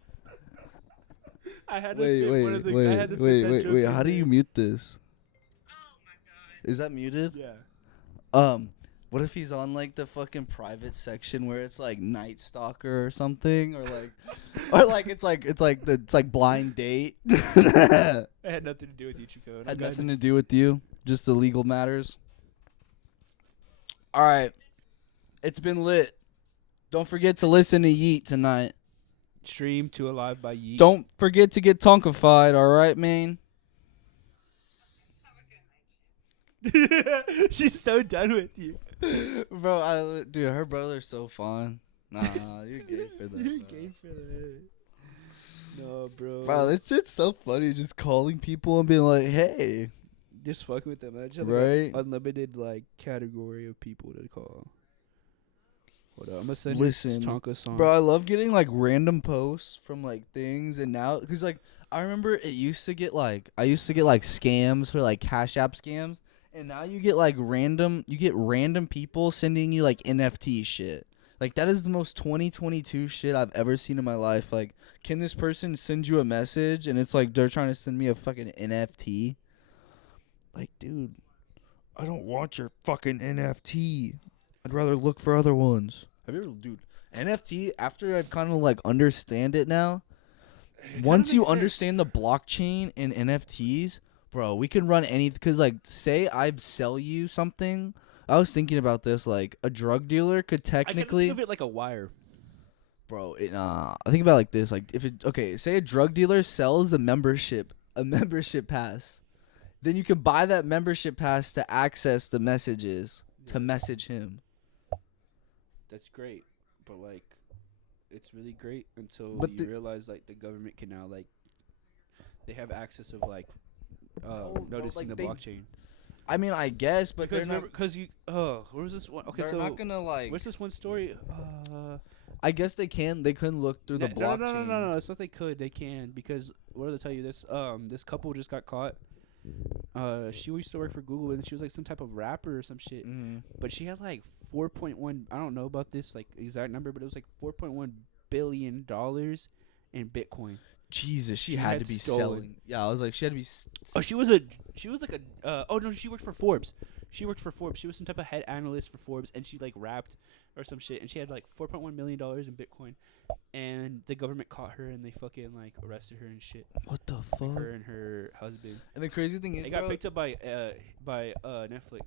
I had to fit one of the, I had to fit that joke wait. in How do you there. mute this? Oh my god. Is that muted? Yeah. What if he's on like the fucking private section where it's like Night Stalker or something, or like, it's like blind date. It had nothing to do with you, Chico. Had nothing to do with you, just the legal matters. All right, it's been lit. Don't forget to listen to Yeet tonight. Stream to Alive by Yeet. Don't forget to get tonkified. All right, man. Have a good night. She's so done with you. Bro, dude, her brother's so fun. Nah, you're gay for that. You're bro. gay for that. No, bro. Bro, it's so funny just calling people and being like, hey. Just fucking with them. I just have Right? like unlimited like category of people to call. Hold on, I'm gonna send Listen, Tonka song. Bro, I love getting like random posts from like things, and now because like I remember I used to get like scams for like Cash App scams, and now you get random people sending you like NFT shit. Like that is the most 2022 shit I've ever seen in my life. Like, can this person send you a message and it's like they're trying to send me a fucking NFT? Like, dude, I don't want your fucking NFT. I'd rather look for other ones. Have you ever, dude, NFT, after I've kind of like understand it now, once you understand the blockchain and NFTs, bro, we can run anything. Because, like, say I sell you something. I was thinking about this. Like, a drug dealer could technically. I can think of it like a wire. Bro, I think about it like this. Like, say a drug dealer sells a membership pass. Then you can buy that membership pass to access the messages, to message him. That's great, but like, it's really great until But you realize like the government can now like, they have access of like, noticing like the blockchain. I mean, I guess, but Because remember, where was this one? Okay, they're so not gonna like. what's this one story? I guess they can. They couldn't look through the blockchain. No. It's not they could. They can because what did I tell you? This couple just got caught. She used to work for Google and she was like some type of rapper or some shit. Mm-hmm. But she had like 4.1. I don't know about this like exact number, but it was like 4.1 billion dollars in Bitcoin. Jesus, she She had had to be stolen. selling. Yeah, I was like, she had to be. Oh, she was like a. Oh no, she worked for Forbes. She worked for Forbes. She was some type of head analyst for Forbes, and she like rapped or some shit, and she had like 4.1 million dollars in Bitcoin, and the government caught her and they fucking like arrested her and shit. What the Like, fuck? her and her husband. And the crazy thing is, They got bro, picked up by Netflix.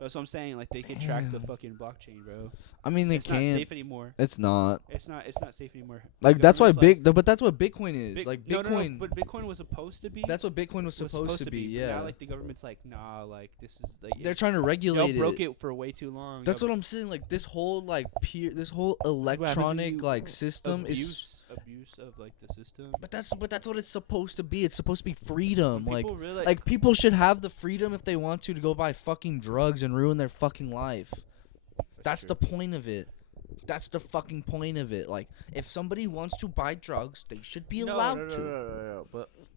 That's what I'm saying. Like they can track the Damn. fucking blockchain, bro. I mean, they It's not can't. safe anymore. It's not. It's not safe anymore. Like that's why Government's but that's what Bitcoin is. Big- Like no, Bitcoin. no, but Bitcoin was supposed to be. That's what Bitcoin was supposed to be. But Yeah. Now like the government's like, nah, like this is like They're trying to regulate y'all broke it for way too long. That's what I'm saying. Like this whole this whole electronic like system is. Abuse of like the system. But that's what it's supposed to be. It's supposed to be freedom. When Like people realize- like people should have the freedom if they want to go buy fucking drugs and ruin their fucking life. That's true. the point of it. That's the fucking point of it. Like if somebody wants to buy drugs, they should be allowed to. No.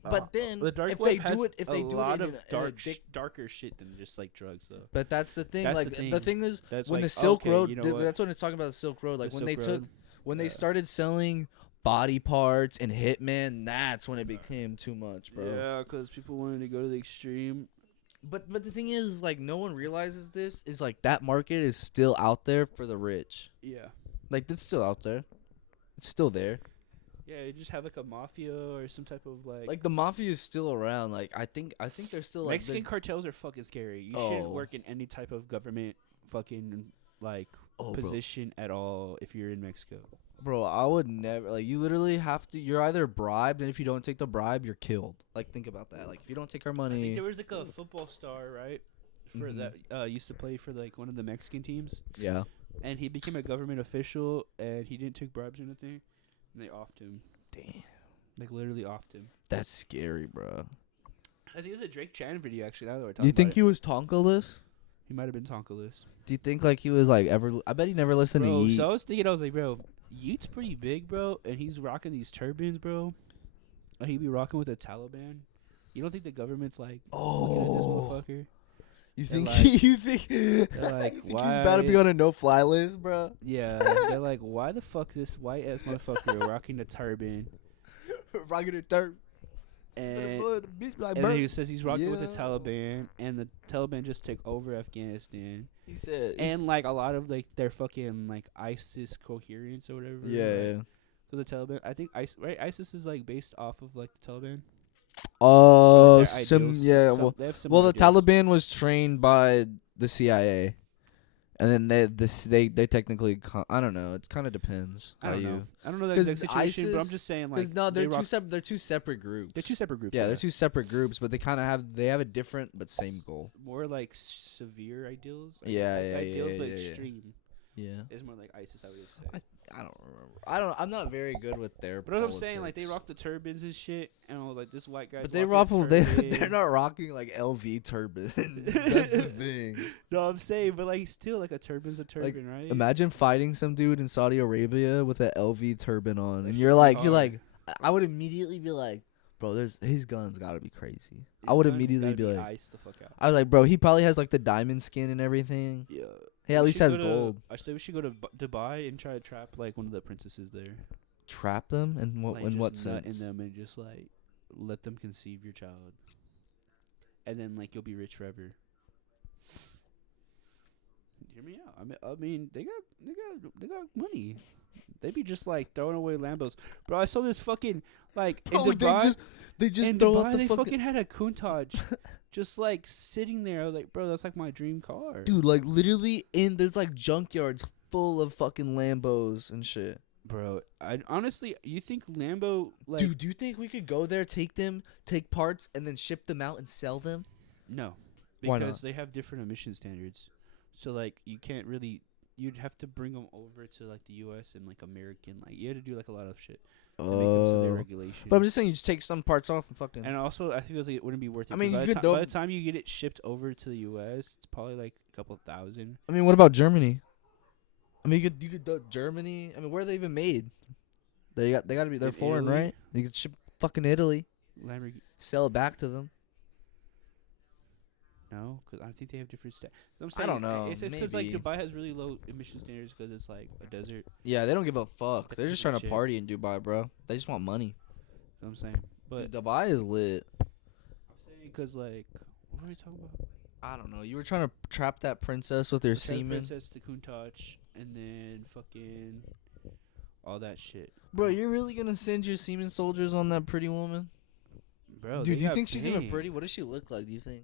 But then the dark if web they has do it, if they a do lot it of in a darker shit than just like drugs though. But that's the thing. That's like the thing is, That's when like, the Silk okay, Road, you know what? that's when it's talking about the Silk Road. Like The Silk Road. they Yeah. started selling body parts and hitmen, that's when it became too much, bro. Yeah, because people wanted to go to the extreme. But the thing is, like, no one realizes this is like that market is still out there for the rich. Yeah. Like it's still out there. It's still there. Yeah, you just have like a mafia or some type of Like the mafia is still around. Like I think they're still like Mexican cartels are fucking scary. You shouldn't work in any type of government fucking like position at all if you're in Mexico. Bro, I would never, like, you literally have to, you're either bribed, and if you don't take the bribe, you're killed. Like, think about that. Like, if you don't take our I money. think there was like a football star, right? For that used to play for like one of the Mexican teams. Yeah. And he became a government official and he didn't take bribes or anything. And they offed him. Damn. Like literally offed him. That's scary, bro. I think it was a Drake Chan video actually. Now that we're talking Do you think about he was Tonkaless? he might have been Tonkaless. Do you think, like, he was, like, ever, I bet he never listened Bro, to Yeet. so I was thinking, I was like, bro, Yeet's pretty big, bro, and he's rocking these turbans, bro. And he be rocking with the Taliban. You don't think the government's like, looking at this motherfucker? You They're think, like- you think, like, you think he's about to be why- on a no-fly list, bro? Yeah, they're like, why the fuck this white ass motherfucker rocking the turban? Rocking a turb. And then he says he's rocking with the Taliban, and the Taliban just took over Afghanistan. He said, And like a lot of like their fucking like ISIS coherence or whatever. yeah, like, yeah. So the Taliban, I think ISIS is like based off of like the Taliban. Oh, Their ideals, yeah. they have Well, the ideals. Taliban was trained by the CIA, And then they technically I don't know. It kind of depends. I don't know. I don't know the 'Cause exact situation, but I'm ISIS- just saying like no, they they're rock- they're two separate groups. They're two separate groups. Yeah, they're two separate groups, but they kind of have a different but same goal. more like severe ideals. Like, Yeah, like yeah, ideals, yeah, but yeah, yeah. extreme. Yeah. It's more like ISIS, I would say. I don't remember. I'm not very good with their. But what I'm saying, like they politics. rock the turbans and shit, and I was like, this white guy. But they rock. They're not rocking like LV turbans. That's the thing. No, I'm saying, but like still, like a turban's a turban, right? Imagine fighting some dude in Saudi Arabia with an LV turban on, That and shit you're be like, hard. I would immediately be like, bro, his guns gotta be crazy. I His would gun's immediately gotta be like, iced the fuck out. I was like, bro, he probably has like the diamond skin and everything. Yeah. He at We least should has go to- gold. I said we should go to Dubai and try to trap like one of the princesses there. Trap them and what Like, in what just nut sense? in them and just like let them conceive your child, and then like you'll be rich forever. Hear me out. I mean, they got money. They be just like throwing away Lambos, bro. I saw this fucking like in Dubai. they just In throw Dubai, out the they fucking fucking had a Countach, just like sitting there. I was like, bro, that's like my dream car, dude, like literally there's like junkyards full of fucking Lambos and shit. Bro, I honestly, you think Lambo like? Dude, do you think we could go there, take parts, and then ship them out and sell them? No, Why not? because they have different emission standards. So like, you can't really. You'd have to bring them over to like the U.S. and like American. Like, you had to do like a lot of shit to make them so they're regulation. But I'm just saying, you just take some parts off and fucking. And also, I feel like it wouldn't be worth it. I mean, 'cause you by, could the do- by the time you get it shipped over to the U.S., it's probably like a couple thousand. I mean, what about Germany? I mean, you could do Germany. I mean, where are they even made? They're In foreign, Italy? right? You could ship fucking Italy, Lamborghini. sell it back to them. No, because I think they have different stats. I'm I saying, don't know, It's because like maybe. Dubai has really low emission standards because it's like a desert. Yeah, they don't give a fuck. They're just trying to Shit. party in Dubai, bro. They just want money. You know what I'm saying, but Dude, Dubai is lit. I'm saying because like, what are we talking about? I don't know. You were trying to trap that princess with your The Trap semen, Princess, the Countach, and then fucking all that shit. bro. You're really gonna send your semen soldiers on that pretty woman? Bro, Dude, they do you got think she's even paid. pretty? What does she look like? Do you think?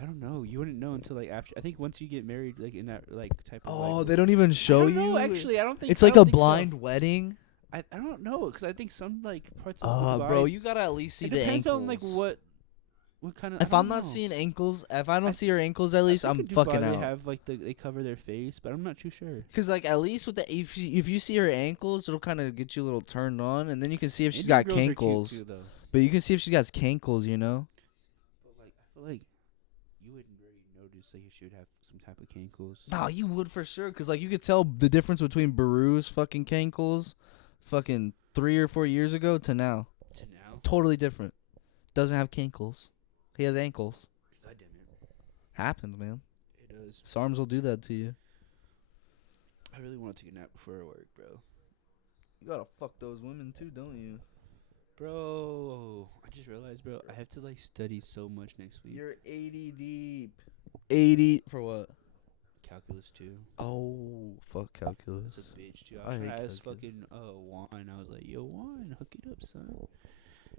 I don't know. You wouldn't know until like after. I think once you get married, like in that like type of. Oh, like, they don't even show I don't you. know, actually, I don't think It's I like don't a think so. blind wedding. I don't know because I think some like parts of Oh, Dubai, bro, you gotta at least see it the depends ankles. on like what kind of. If I'm not seeing ankles, if I don't see her ankles, at least I'm fucking They out. have like they cover their face, but I'm not too sure. Cause like at least with the if you see her ankles, it'll kind of get you a little turned on, and then you can see if she's Indian got girls are cute cankles. too, though. But you can see if she got cankles, you know. But like I feel like you wouldn't really notice like if she would have some type of cankles. No, you would for sure, cause like you could tell the difference between Baru's fucking cankles, fucking 3 or 4 years ago to now. To now, Totally different. Doesn't have cankles. He has ankles. God damn it, Happens, man. it does. SARMs will do that to you. I really want to take a nap before I work, bro. You gotta fuck those women too, don't you? Bro, I just realized, bro, I have to like study so much next week. You're 80 deep. 80 for what? Calculus too. Oh, fuck calculus. It's a bitch too. I I was hate trying to ask calculus. fucking Juan. I was like, yo, Juan, hook it up, son.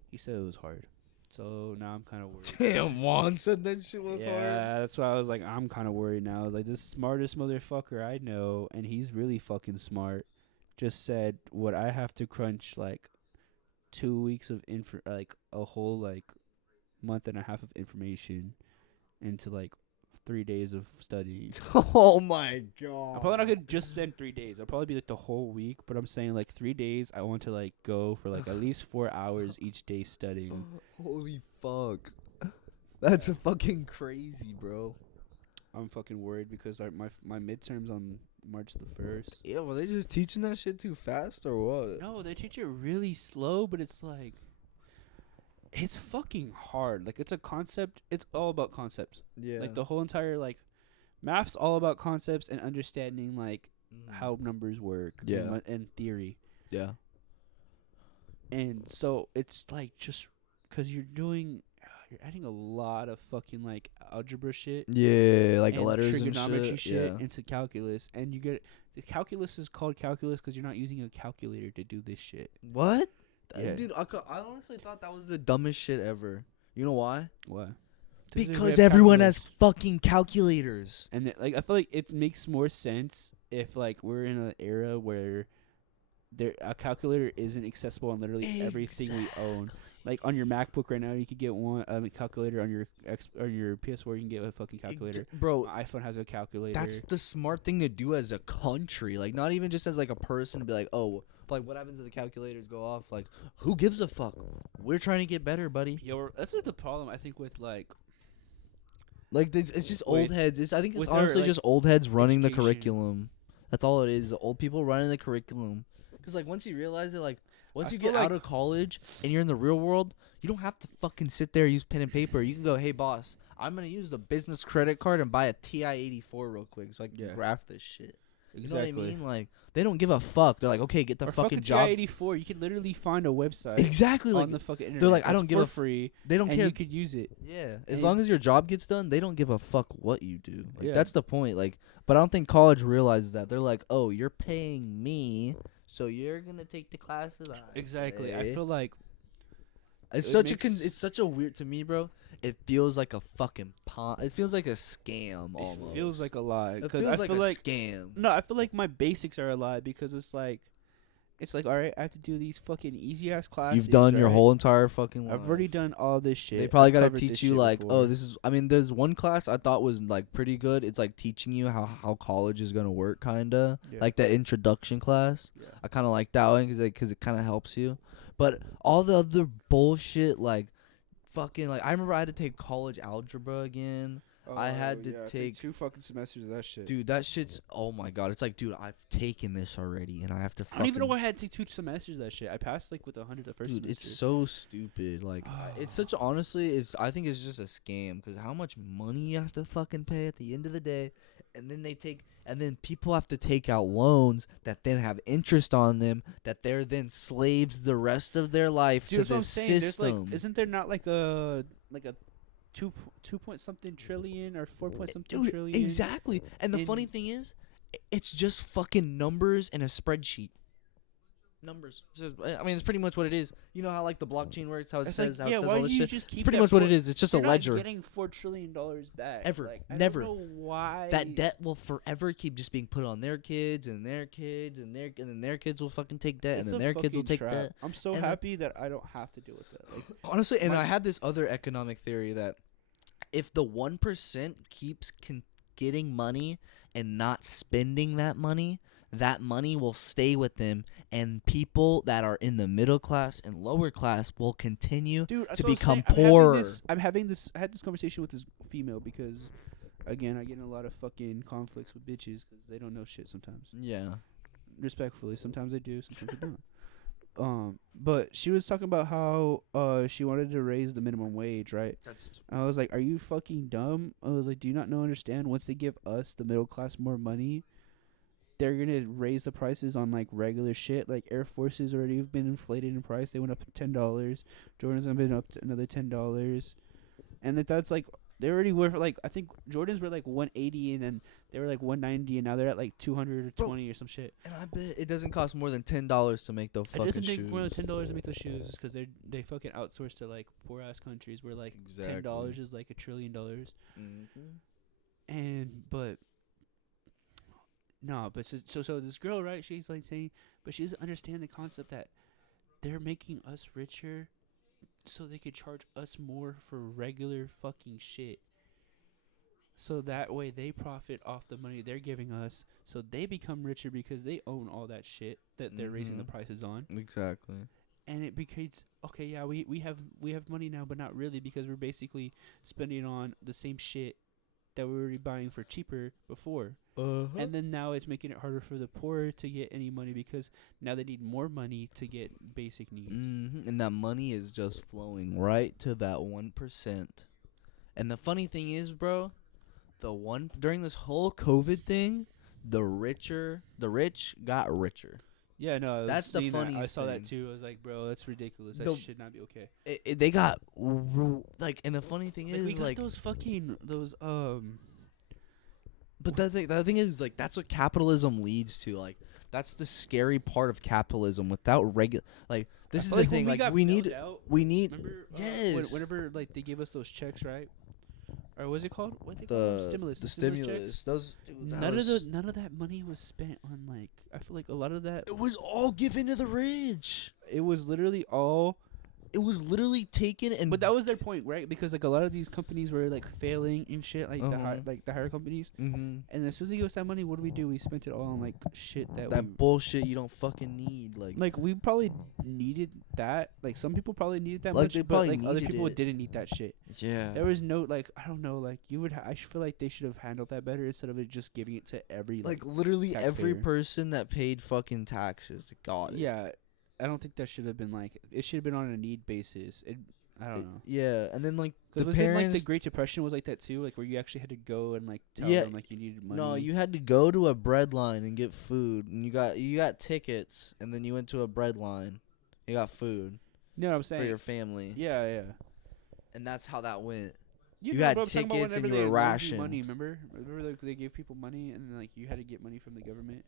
He said it was hard. So now I'm kind of worried. Damn, Juan said that shit was Yeah, hard. that's why I was like, I'm kind of worried now. I was like, this smartest motherfucker I know, and he's really fucking smart, just said what I have to crunch like 2 weeks of like a whole like month and a half of information into like 3 days of studying. Oh my god. I'm probably not gonna just spend 3 days. I'll probably be like the whole week, but I'm saying like 3 days. I want to like go for like at least 4 hours each day studying. Holy fuck. That's a fucking crazy, bro. I'm fucking worried because my midterms on March the 1st. Yeah, were they just teaching that shit too fast or what? No, they teach it really slow, but it's like it's fucking hard. Like it's a concept. It's all about concepts. Yeah. Like the whole entire like math's all about concepts and understanding like how numbers work. Yeah. And theory. Yeah. And so it's like just because you're adding a lot of fucking like algebra shit. Yeah, like and letters trigonometry and shit. Yeah. into calculus, and you get the calculus is called calculus because you're not using a calculator to do this shit. What? Yeah. Dude, I honestly thought that was the dumbest shit ever. You know why? What? Doesn't we Because have everyone has calculators? fucking calculators. And like I feel like it makes more sense if like we're in an era where a calculator isn't accessible on literally everything we own. Like on your MacBook right now, you could get one calculator. On your your PS4, you can get a fucking calculator. Bro, My iPhone has a calculator. that's the smart thing to do as a country. Like, not even just as like a person to be like, oh, like what happens if the calculators go off? Like, who gives a fuck? We're trying to get better, buddy. Yo, that's just the problem I think with like It's just old With- heads. I think it's with our, honestly like, just old heads running the education. curriculum. That's all it is. Old people running the curriculum. Because like once you realize it, like once I you feel get out like- of college and you're in the real world, you don't have to fucking sit there and use pen and paper. You can go, hey boss, I'm gonna use the business credit card and buy a TI-84 real quick so I can Yeah. graph this shit. exactly. You know what I mean? Like they don't give a fuck. They're like, okay, get the Or fucking fucking job. TI-84, you can literally find a website Exactly. Like on the fucking internet. they're like, I that's don't give for a free, they don't and care. you could use it. Yeah, as And- long as your job gets done, they don't give a fuck what you do. Like Yeah. that's the point. Like, but I don't think college realizes that. They're like, oh, you're paying me, so you're gonna take the classes. Exactly. I say." feel like it's it such makes- it's such a weird to me, bro. It feels like a fucking it feels like a scam. it Almost. feels like a lie. It Because feels I like feel a like scam. no, I feel like my basics are a lie because it's like, all right, I have to do these fucking easy ass classes. You've done your right? whole entire fucking life. I've already done all this shit. They probably I've gotta covered teach this you shit like, before. oh, this is. I mean, there's one class I thought was like pretty good. It's like teaching you how college is gonna work, kinda Yeah. like that introduction class. Yeah. I kind of like that one because it kind of helps you. But all the other bullshit, like fucking, like I remember I had to take college algebra again. I had to take 2 fucking semesters of that shit. Dude, that shit's, oh my god. It's like, dude, I've taken this already, and I have to. I don't even know why I had to take 2 semesters of that shit. I passed like with 100 the first Dude, semester. it's so stupid. Like, it's such. Honestly, I think it's just a scam because how much money you have to fucking pay at the end of the day, and then people have to take out loans that then have interest on them that they're then slaves the rest of their life Dude, to that's what I'm this saying. There's system. like, isn't there not like a 2 point something trillion or 4 point something Dude, trillion? exactly. And the funny in- thing is, it's just fucking numbers in a spreadsheet. Numbers. I mean, it's pretty much what it is. You know how like the blockchain works, how it It's says, like, how yeah, it says why all do this you shit. just keep It's pretty that much what for- it is. It's just a You're not ledger. getting $4 trillion back. Ever. Like, Never. I don't know why. That debt will forever keep just being put on their kids and their kids and then their kids will fucking take debt It's and then a their kids will fucking take trap. debt. I'm so And then- happy that I don't have to deal with that. Like, Honestly, and My- I had this other economic theory that if the 1% keeps getting money and not spending that money will stay with them, and people that are in the middle class and lower class will continue dude, that's to what I'm become saying. I'm having poorer. I had this conversation with this female because, again, I get in a lot of fucking conflicts with bitches because they don't know shit sometimes. Yeah. Respectfully, sometimes they do, sometimes they don't. But she was talking about how she wanted to raise the minimum wage, right? I was like, are you fucking dumb? I was like, do you not understand? Once they give us, the middle class, more money, they're gonna raise the prices on like regular shit. Like Air Forces already have been inflated in price. They went up $10. Jordans have been up to another $10. And that's like, they already were like, I think Jordans were like 180 and then they were like 190 and now they're at like 220 or some shit. And I bet it doesn't cost more than $10 to make the It fucking doesn't shoes. take more than $10 to make those shoes because they fucking outsource to like poor ass countries where like $10 is like $1 trillion. And but no, but so this girl, right? She's like saying, but she doesn't understand the concept that they're making us richer so they could charge us more for regular fucking shit. So that way they profit off the money they're giving us. So they become richer because they own all that shit that they're raising the prices on. Exactly. And it becomes, okay, yeah, we have money now, but not really because we're basically spending on the same shit that we were already buying for cheaper before. And then now it's making it harder for the poor to get any money because now they need more money to get basic needs. And that money is just flowing right to that 1%. And the funny thing is, bro, during this whole COVID thing, the rich got richer. Yeah, no, I was That's the seeing that. I funniest saw thing. that too. I was like, bro, that's ridiculous. That No. should not be okay. They got like, and the funny thing Like, is, we got like, those fucking but the thing is, like, that's what capitalism leads to. Like, that's the scary part of capitalism. Without like, this is the thing. Like, we need. Out, We need. remember, Yes. whenever like they give us those checks, right? or what's it called? What they call them? Stimulus. The stimulus stimulus. checks. Those dude, that None was, none of that money was spent on like. I feel like a lot of that. it was all given to the rich. It was literally all. It was literally taken and. But that was their point, right? Because like a lot of these companies were like failing and shit, like the higher companies. Mm-hmm. And as soon as they give us that money, what do? We spent it all on like shit that Bullshit you don't fucking need. like we probably needed that. Like some people probably needed that Like, much, they but probably like other needed people it. didn't need that shit. Yeah. There was no like I don't know like you would. I feel like they should have handled that better instead of it just giving it to every Like literally every taxpayer. person that paid fucking taxes got it. Yeah, I don't think that should have been like. It should have been on a need basis. I don't know. Yeah, and then like the Was it like parents. the Great Depression was like that too? Like where you actually had to go and like tell Yeah, them like you needed money. No, you had to go to a bread line and get food, and you got tickets, and then you went to a bread line, you got food know what I'm for saying? your family, Yeah. and that's how that went. You You know, had but I'm talking about tickets and whenever you they were loaned rationed. Money, remember like they gave people money and like you had to get money from the government.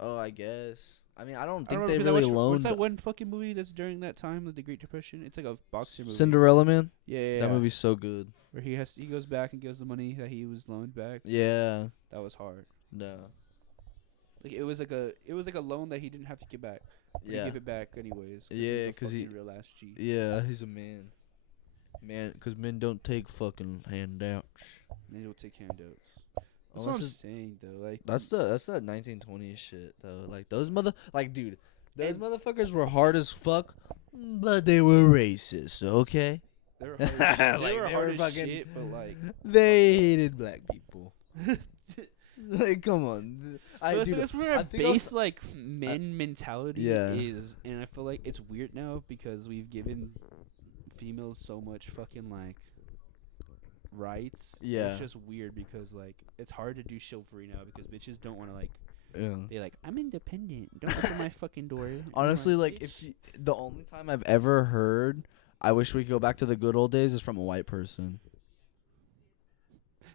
Oh, I guess. I mean, I don't I think don't they know, 'cause I really watched- loaned. What's that one fucking movie that's during that time of the Great Depression? It's like a boxer movie. Cinderella Man. Yeah. That movie's so good. where he goes back and gives the money that he was loaned back. Yeah. That was hard. No. Like it was like a loan that he didn't have to get back. He Yeah. gave it back anyways. Yeah, he's a 'cause he- fucking real ass G. Yeah, he's a man. Man, 'cause men don't take fucking handouts. They don't take handouts. That's Unless what I'm it's- saying though. Like That's that 1920s shit though. Like those dude, those motherfuckers were hard as fuck, but they were racist. Okay, they were hard as shit. Like, they were they hard were as fucking- shit, but like they hated black people. Like, come on, But dude, that's where I our think I'll base like men mentality yeah. is, and I feel like it's weird now because we've given females so much fucking like rights. Yeah. It's just weird because like it's hard to do chivalry now because bitches don't want to like yeah. they like I'm independent. Don't open my fucking door. I'm Honestly, like, like bitch. if the only time I've ever heard, I wish we could go back to the good old days, is from a white person.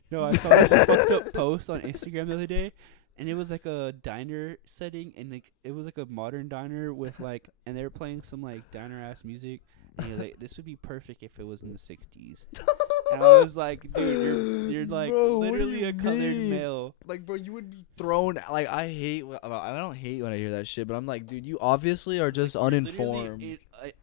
No, I saw this fucked up post on Instagram the other day, and it was like a diner setting, and like it was like a modern diner with like, and they were playing some like diner ass music, and you're like, this would be perfect if it was in the '60s. And I was like, dude, you're like Bro, what do literally you a colored mean? male. Like, bro, you would be thrown. Like, I don't hate when I hear that shit, but I'm like, dude, you obviously are just uninformed.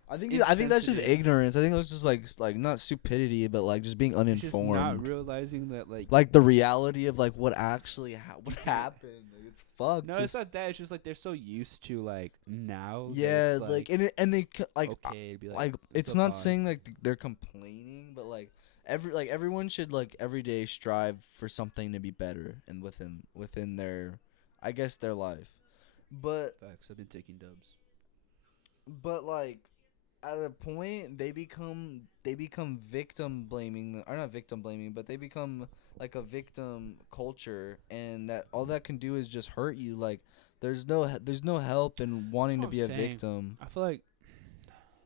I think that's just insensitive. ignorance. I think that's just like not stupidity, but like just being Just not uninformed. realizing that Like the reality of like what actually what happened. Like, it's fucked. No, it's not that. It's just like they're so used to like now. that Yeah, it's, like and they like okay, it'd be like it's a not vibe. saying like they're complaining, but like everyone should like every day strive for something to be better and within their, I guess, their life. But Facts. I've been taking dubs. like at a point they become victim blaming, or not victim blaming, but they become like a victim culture, and that all that can do is just hurt you. Like there's no help in wanting to what be I'm a saying. victim. I feel like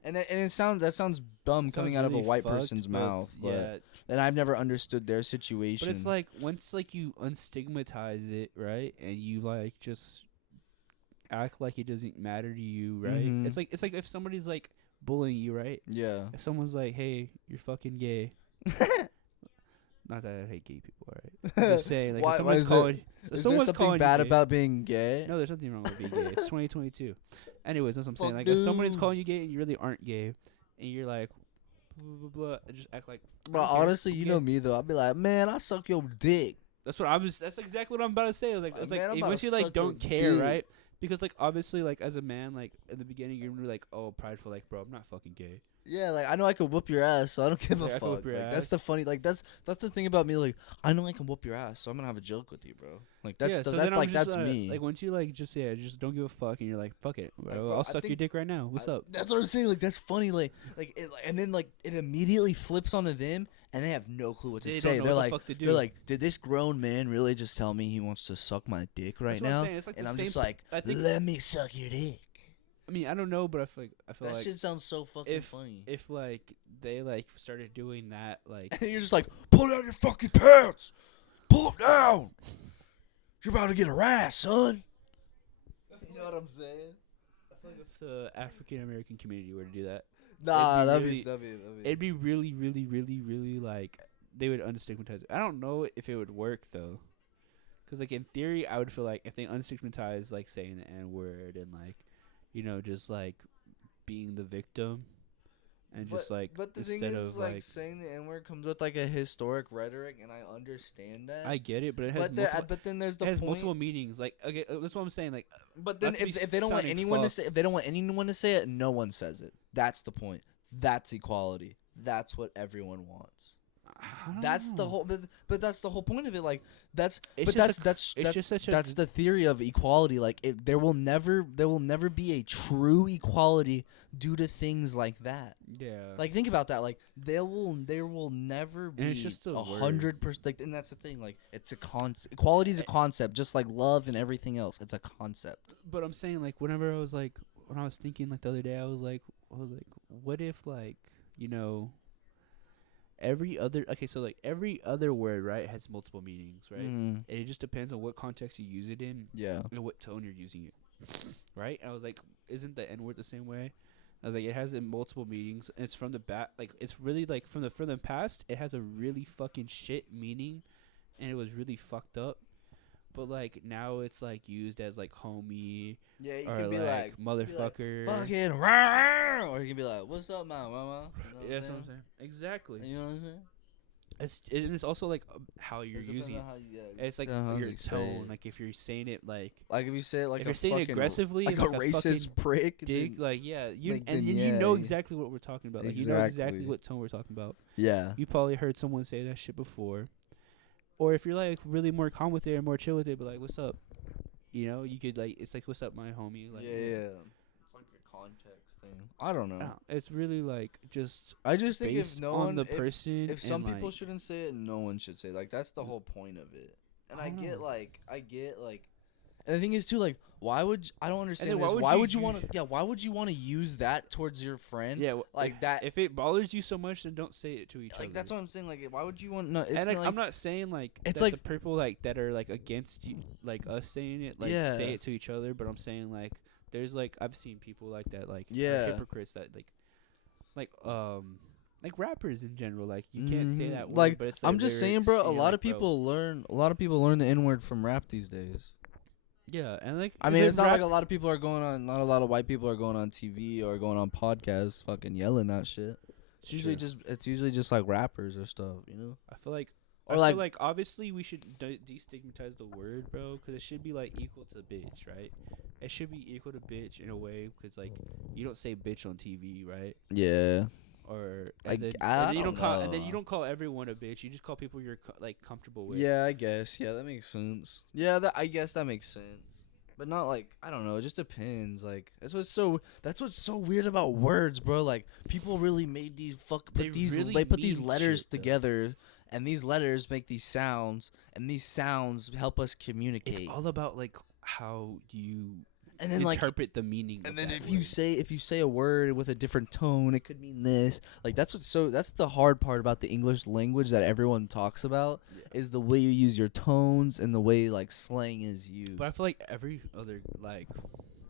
And it sounds dumb coming out of a really white fucked, person's but it's- mouth, but yeah, and I've never understood their situation. but it's like once like you unstigmatize it, right, and you like just act like it doesn't matter to you, right? Mhm. It's like if somebody's like bullying you, right? yeah. If someone's like, "Hey, you're fucking gay." Not that I hate gay people, right? I'm just saying, like, Why- if someone's is there- calling, if Is there someone's something calling bad you gay, about being gay? No, there's nothing wrong with being gay. It's 2022. Anyways, that's what I'm saying. Fuck Like, if somebody's calling dudes. you gay and you really aren't gay, and you're like, blah blah blah, and just act like. I Bro, don't care, honestly, I'm you gay. know me though. I'd be like, man, I suck your dick. That's what I was. That's exactly what I'm about to say. I was like, Man, I'm if about once to you like suck your don't care, dick. right? Because like obviously, like as a man, like in the beginning, you're gonna be like, oh, prideful, like, bro, I'm not fucking gay. Yeah, like I know I can whoop your ass, so I don't give Yeah, I a can whoop fuck. your Like, that's ass. the funny. Like that's the thing about me. Like I know I can whoop your ass, so I'm gonna have a joke with you, bro. Like that's yeah, so that's then I'm like just, that's me. Like once you like just just don't give a fuck, and you're like, fuck it, bro, Like, bro, I'll I suck your think- dick right now. What's up? That's what I'm saying. Like that's funny. And then like it immediately flips onto them, and they have no clue what to They say. don't know They're what like, the fuck to do. they're like, did this grown man really just tell me he wants to suck my dick right That's what I'm now? saying. It's like And the I'm same just s- like, I think- let me suck your dick. I mean, I don't know, but I feel That like shit sounds so fucking if funny. if like they like started doing that, like And you're just like, pull down your fucking pants. Pull them down. You're about to get harassed, son. You know what I'm saying? I feel like if the African American community were to do that, Nah, It'd that'd be be really- that'd be. it'd be really, really, really, really like they would unstigmatize it. I don't know if it would work though, because like in theory, I would feel like if they unstigmatize like saying the N word and like, just like being the victim, and just like but the thing instead is, of like saying the N word comes with like a historic rhetoric, and I understand that. I get it, but it has but multiple. but then there's It the has point. multiple meanings. Like, okay, that's what I'm saying. Like, But then not to be if they don't want sounding anyone to fucked. say, if they don't want anyone to say it, no one says it. That's the point. That's equality. That's what everyone wants. I don't That's the know. whole. But that's the whole point of it. Like that's. It's but just that's just such a that's the theory of equality. Like there will never be a true equality due to things like that. Yeah. Like think about that. Like there will never be And it's just a word. 100%. Like, and that's the thing. Like it's a equality is a concept, just like love and everything else. It's a concept. But I'm saying like whenever I was like when I was thinking like the other day, I was like, what if like every other word, right, has multiple meanings, right? Mm, And it just depends on what context you use it in yeah. and what tone you're using it, right? And I was like, isn't the N word the same way? I was like, it has multiple meanings. And it's from the back, like it's really like from the past. It has a really fucking shit meaning, and it was really fucked up. But like now it's like used as like homie Yeah, you or can be like motherfucker. fucking rah, or you can be like, "What's up, mama?" You know Yeah, that's what I'm saying. Exactly. You know what I'm saying? It's also like how you're Just using it. depends on how you- It's like depends on how your you say tone. it. Like if you're saying it like Like if you say it like if a you're saying it fucking aggressively, like a fucking racist prick, dig, then- like yeah, you like, and then you yeah, know you- exactly what we're talking about. Like you know exactly Exactly. what tone we're talking about. yeah. You probably heard someone say that shit before, or if you're like really more calm with it or more chill with it, but like what's up, you could like it's like what's up, my homie. Like, yeah. It's like a context thing. I don't know. It's really like just I just think based if no on one, the person. if some and, people like, shouldn't say it, no one should say it. Like that's the whole point of it. And I I don't get know. like, and the thing is too, like, why would I don't understand then this. why would you you want use- to? Yeah, why would you want to use that towards your friend? yeah, like that. If it bothers you so much, then don't say it to each other. Like that's what I'm saying. Like, why would you want? No, it's And not like, I'm not saying like it's that like- the people like that are like against you, like us saying it, like Yeah. say it to each other. But I'm saying like there's like I've seen people like that, like are Yeah. hypocrites that like rappers in general. Like you can't say Mhm. that word, Like, but it's I'm just saying, lyrics, bro. and A you're lot like, of bro. people learn the N word from rap these days. Yeah, and like I mean, the it's not rap- like a lot of people are going on. Not a lot of white people are going on TV or going on podcasts, fucking yelling that shit. It's usually just like rappers or stuff, you know. I feel like. Or I like- feel like obviously we should destigmatize the word, bro, because it should be like equal to bitch, right? It should be equal to bitch in a way, because like you don't say bitch on TV, right? Yeah. Or I and then, g- I and then you don't don't call and then know. you don't call everyone a bitch. You just call people you're like comfortable with. Yeah, I guess. Yeah, that makes sense. Yeah, I guess that makes sense. But not like I don't know. It just depends. Like that's what's so weird about words, bro. Like people really made these They really they put these mean letters shit, though. together, and these letters make these sounds, and these sounds help us communicate. It's all about like how you and then like interpret the meaning. and of then that if you word. say a word with a different tone, it could mean this. Like that's the hard part about the English language that everyone talks about is the way you use your tones and the way like slang is used. But I feel like every other like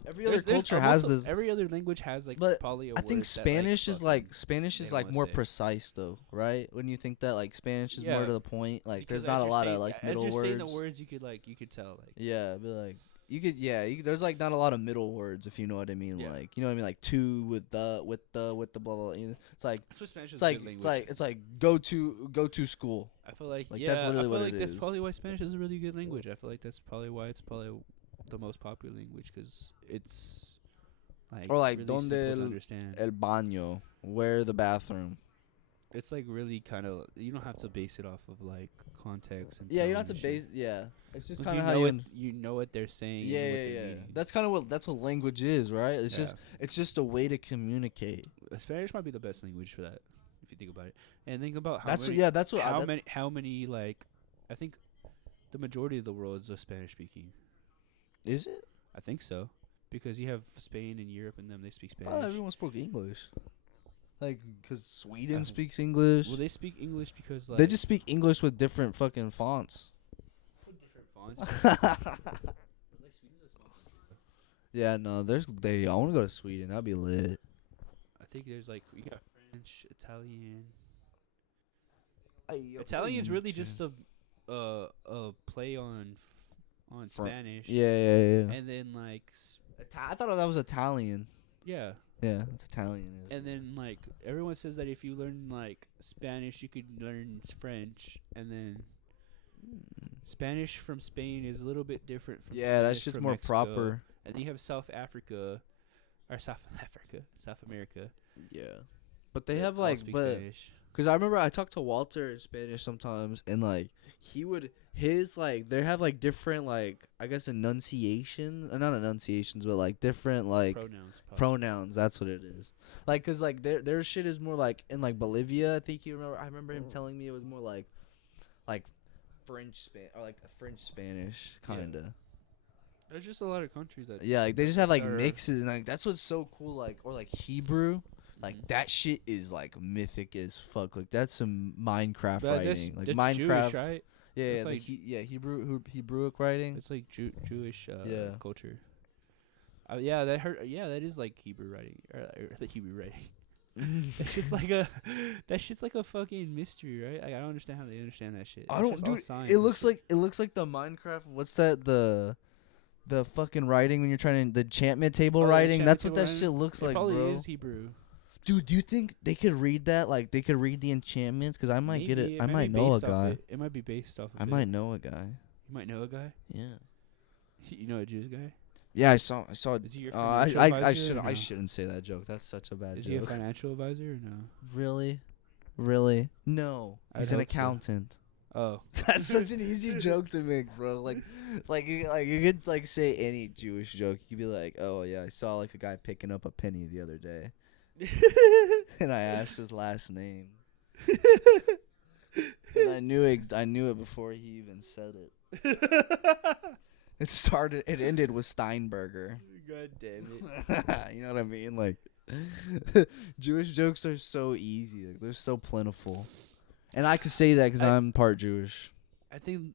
Every other there's culture almost has a- this. Every other language has like But probably a I word think that, Spanish is fucking they like wanna more say. precise though, right? When you think that like Spanish is more Yeah. to the point, like Because there's not as a you're lot of saying- like as middle you're words. saying the words, you could tell like Yeah, be like you could there's like not a lot of middle words if you know what I mean. Yeah. Like you know what I mean, like to with the blah blah. You know, it's like that's what Spanish is it's like a good it's language. like it's like go to school. I feel like like, yeah, that's literally I feel what like it that's is. probably why Spanish is a really good language. I feel like that's probably why it's probably the most popular language, because it's like Or like really donde simple to el- understand. El baño, where the bathroom. It's like really kind of you don't have to base it off of like context and Yeah, you tone don't have to and shit. base. Yeah, it's just Once kind of you how know you. you know what they're saying. Yeah, and what yeah, they're yeah. meaning. That's what language is, right? It's Yeah. just a way to communicate. Spanish might be the best language for that if you think about it. And think about how That's many, that's what. how many like I think the majority of the world is Spanish speaking. Is it? I think so, because you have Spain and Europe, and them they speak Spanish. Oh, everyone spoke English. Like, cause Sweden Uh, speaks English. Well, they speak English because like They just speak English with different fucking fonts. different fonts. Yeah, no, I want to go to Sweden. That'd be lit. I think there's like you got French, Italian. Italian's really just a play on Spanish. Yeah. And then like I thought that was Italian. yeah. Yeah, it's Italian. And then like everyone says that if you learn like Spanish, you could learn French, and then Spanish from Spain is a little bit different from yeah, that Spanish shit's from more Mexico. proper. And then you have South Africa, or South America. Yeah, but they that have all like, speak but Spanish. because I remember I talked to Walter in Spanish sometimes, and like his like they have like different like I guess enunciations, not enunciations, but like different like Pronouns. Probably. pronouns. That's what it is. Like, cause like their shit is more like in like Bolivia. I think I remember him telling me it was more like French or like a French Spanish kinda. There's just a lot of countries that. Yeah, like they just have like are- mixes, and like that's what's so cool. Like or like Hebrew. Like Mhm. that shit is like mythic as fuck. Like that's some Minecraft But that's- writing. Like that's Minecraft, Jewish, right? yeah, That's like like- Hebrewic writing. It's like Jewish Yeah. culture. Yeah, that is like Hebrew writing, or the Hebrew writing. That's just like a fucking mystery, right? Like, I don't understand how they understand that shit. I It's don't, just all dude. signs It and looks shit. like the Minecraft. What's that? The fucking writing when you're trying to the enchantment table Oh, the writing. That's what enchantment that table shit looks It like, probably bro. is Hebrew. Dude, do you think they could read that? Like they could read the enchantments? Cause I might get it. Maybe, I might might be know a based off guy. it. It might be based off of I it. might know a guy. You might know a guy. Yeah. You know a Jewish guy? Yeah, I saw. Is he your I financial I advisor or no? shouldn't say that joke. That's such a bad Is he a joke. financial advisor or no? Really? No. I'd He's an hope so. accountant. Oh. That's such an easy joke to make, bro. Like you could like say any Jewish joke. You could be like, "Oh yeah, I saw like a guy picking up a penny the other day." And I asked his last name. And I knew it before he even said it. It ended with Steinberger. God damn it. You know what I mean? Like Jewish jokes are so easy. Like they're so plentiful. And I could say that cuz I'm part Jewish. I think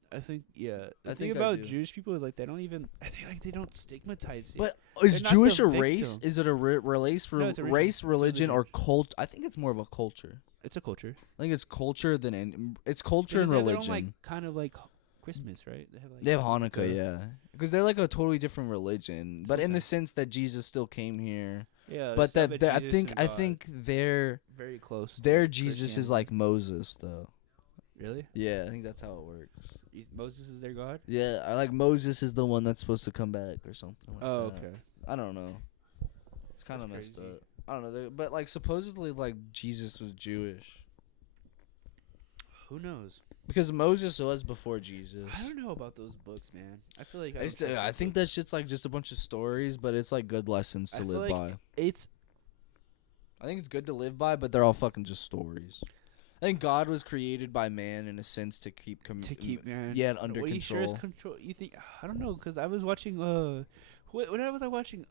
yeah. The I thing think I about do. Jewish people is like they don't even. I think like they don't stigmatize it. But is They're not Jewish the a race? victim. Is it a race, No, it's a religion. race, It's a religion, or religion. cult? I think it's more of a culture. It's a culture. I think it's culture it's culture Because and they have their own, religion. like kind of like Christmas, right? They have Hanukkah, yeah, because they're like a totally different religion, but in the sense that Jesus still came here. Yeah. But stuff that I Jesus think and I God. think their Very close. to Jesus is Christianity. like Moses though. Really? Yeah, I think that's how it works. Moses is their God. Yeah, I like Moses is the one that's supposed to come back or something. Like Oh, that. okay. I don't know. It's kind of That's messed crazy. up. I don't know, but like supposedly like Jesus was Jewish Who knows? because Moses was before Jesus. I don't know about those books, man. I feel like I think that shit's like just a bunch of stories, but it's like good lessons to I feel live like by. it's I think it's good to live by, but they're all fucking just stories. I think God was created by man in a sense to keep man. yeah, under Well, you sure is control. control. You think? I don't know, cause I was watching. What was I watching?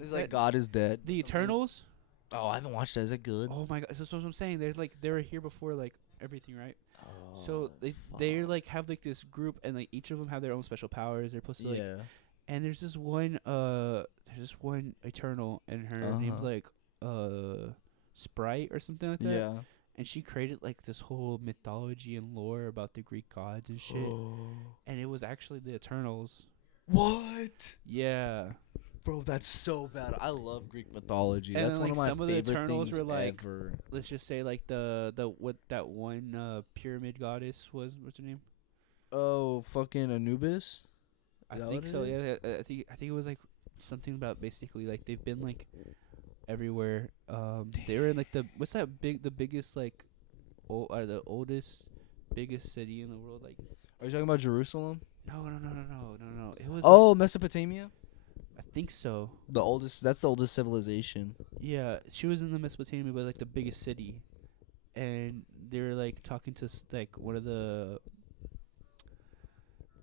It's like God is dead. The Eternals. Oh, I haven't watched that. Is it good? Oh my god! So that's what I'm saying. There's like they were here before like everything, right? Oh, So they like have like this group, and like each of them have their own special powers. They're supposed to like. yeah. And there's this one Eternal, and her name's like Sprite or something like that. Yeah. And she created like this whole mythology and lore about the Greek gods and shit. And it was actually the Eternals. What? Yeah. Bro, that's so bad. I love Greek mythology. And that's then, one like, of my some of the favorite Eternals things were, like, ever. Let's just say like the what that one pyramid goddess was. What's her name? Oh, fucking Anubis? I Is that think what it so. is? Yeah. I think it was like something about basically like they've been like everywhere. They were in like the biggest like the oldest biggest city in the world. Like Are you talking about Jerusalem? no. It was. Oh, Mesopotamia? I think so. That's the oldest civilization. Yeah, she was in the Mesopotamia, but like the biggest city, and they were like talking to like one of the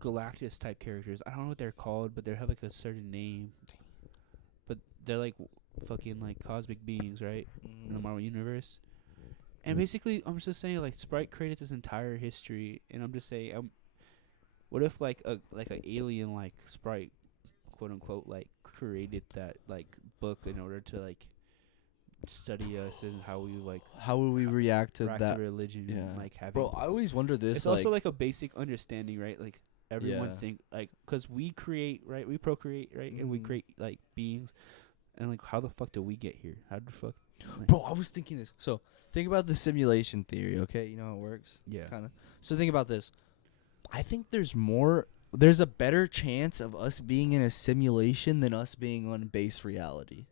Galactus type characters. I don't know what they're called, but they have like a certain name. But they're like fucking like cosmic beings, right? In the Marvel universe. And basically, I'm just saying like Sprite created this entire history, and I'm just saying, what if like a alien like Sprite, quote unquote, like created that like book in order to like study us and how we like How would we react to react that? to religion Yeah, and like having. bro. I always wonder this. It's also like a basic understanding, right? Like everyone Yeah. think like because we create, right? We procreate, right? And we Mhm. create like beings, and like how the fuck did we get here? How the fuck? Like, bro, I was thinking this. So think about the simulation theory. Okay, you know how it works. yeah. Kind of. So think about this. I think there's a better chance of us being in a simulation than us being on base reality.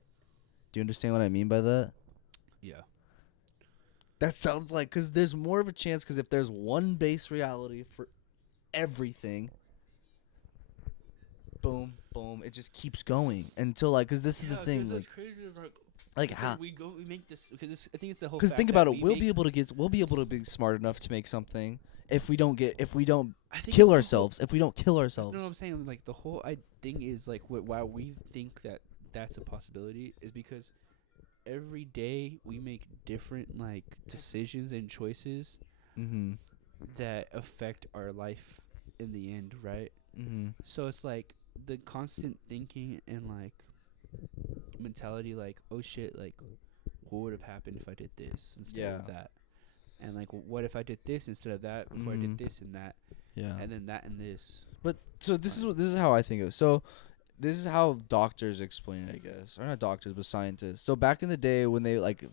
Do you understand what I mean by that? Yeah. That sounds like, because there's more of a chance, because if there's one base reality for everything, boom, boom, it just keeps going until, like, because this is the thing, That's crazy. like how, we make this because I think it's the whole. because fact think that about it, we we'll make- be able to be smart enough to make something if we don't I think kill it's the whole- ourselves, if we don't kill No, ourselves. I'm saying like the whole thing is like why we think that that's a possibility is because every day we make different like decisions and choices Mm-hmm. that affect our life in the end, right? Mm-hmm. So it's like the constant thinking and like mentality, like oh shit, like what would have happened if I did this instead of Yeah. that, and like what if I did this instead of that before I did Mhm. this and that, Yeah. and then that and this. But so this is how I think of it. So this is how doctors explain it, I guess. Or not doctors, but scientists. So back in the day when they like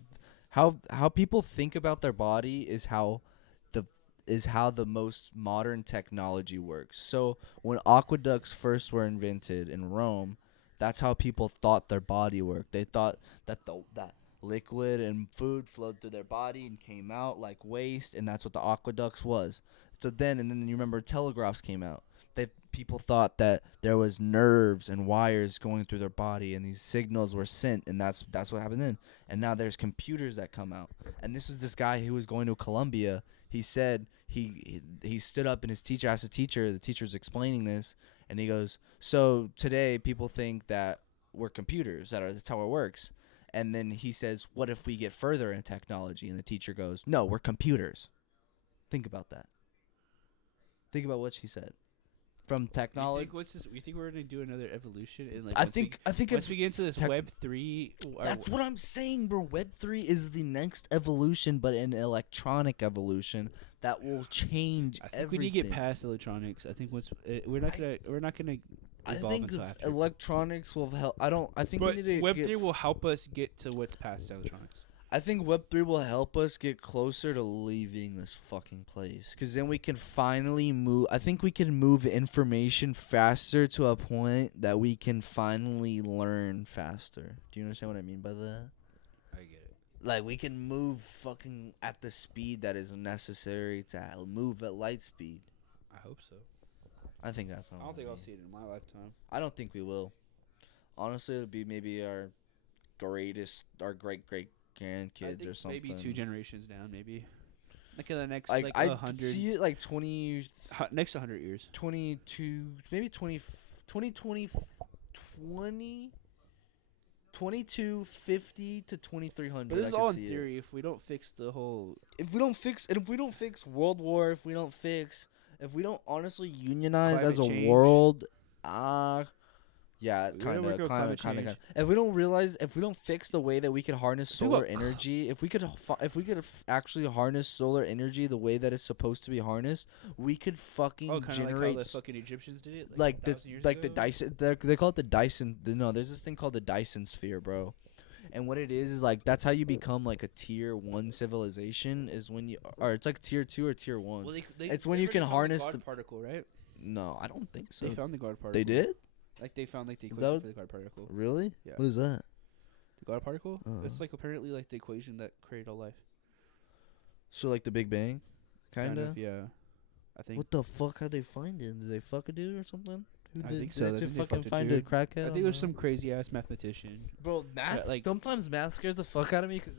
how people think about their body is how the most modern technology works. So when aqueducts first were invented in Rome, that's how people thought their body worked. They thought that that liquid and food flowed through their body and came out like waste, and that's what the aqueducts was. So then you remember telegraphs came out. People thought that there was nerves and wires going through their body, and these signals were sent, and that's what happened then. And now there's computers that come out. And this was this guy who was going to Columbia. He said he stood up, and his teacher asked the teacher's explaining this, and he goes, "So today people think that we're computers. That's how it works." And then he says, "What if we get further in technology?" And the teacher goes, "No, we're computers." Think about that. Think about what she said. From technology, You think we're gonna do another evolution? And like I think once we get into this tech- Web3, that's what I'm saying, bro. Web3 is the next evolution, but an electronic evolution that will change I think everything. we need to get past electronics. I think once we're not gonna I evolve think until after. electronics will help. I think But we need to Web3 will help us get to what's past electronics. I think Web3 will help us get closer to leaving this fucking place. Because then we can finally move. I think we can move information faster to a point that we can finally learn faster. Do you understand what I mean by that? I get it. Like, we can move fucking at the speed that is necessary to move at light speed. I hope so. I think that's how I don't think it'll I'll be. see it in my lifetime. I don't think we will. Honestly, it'll be maybe our great grandkids or something. Maybe 2 generations down. Maybe like in the next Like, like I 100. see it like 20, Next 100 years. 22, maybe 20, 20, 2250 to 2300. But this is I all can in see it. theory. If we don't fix the whole, If we don't fix World War, if we don't honestly unionize Climate as a change. world, We gotta work on climate change. If we don't fix the way that we can harness Think solar about energy, if we could actually harness solar energy the way that it's supposed to be harnessed, we could fucking kind of like how generate the fucking Egyptians did it, like the 1,000 years the ago? Dyson. They call it the Dyson. No, there's this thing called the Dyson sphere, bro. And what it is like that's how you become like a tier 1 civilization is when you or it's like tier 2 or tier 1. Well, It's when they you can already found harness the the- God particle, right? No, I don't think so. They found the God particle. They did? Like they found like the Is equation that for the God particle. Really? Yeah. What is that? The God particle? It's Uh-huh. like apparently like the equation that created all life. So like the Big Bang, kind of. Yeah. I think. What the fuck? How'd they find it? Did they fuck a dude or something? I think so. Did I they think they fucking fucked a find a dude. crackhead? I think it was some crazy ass mathematician. Bro, math. like- Sometimes math scares the fuck out of me because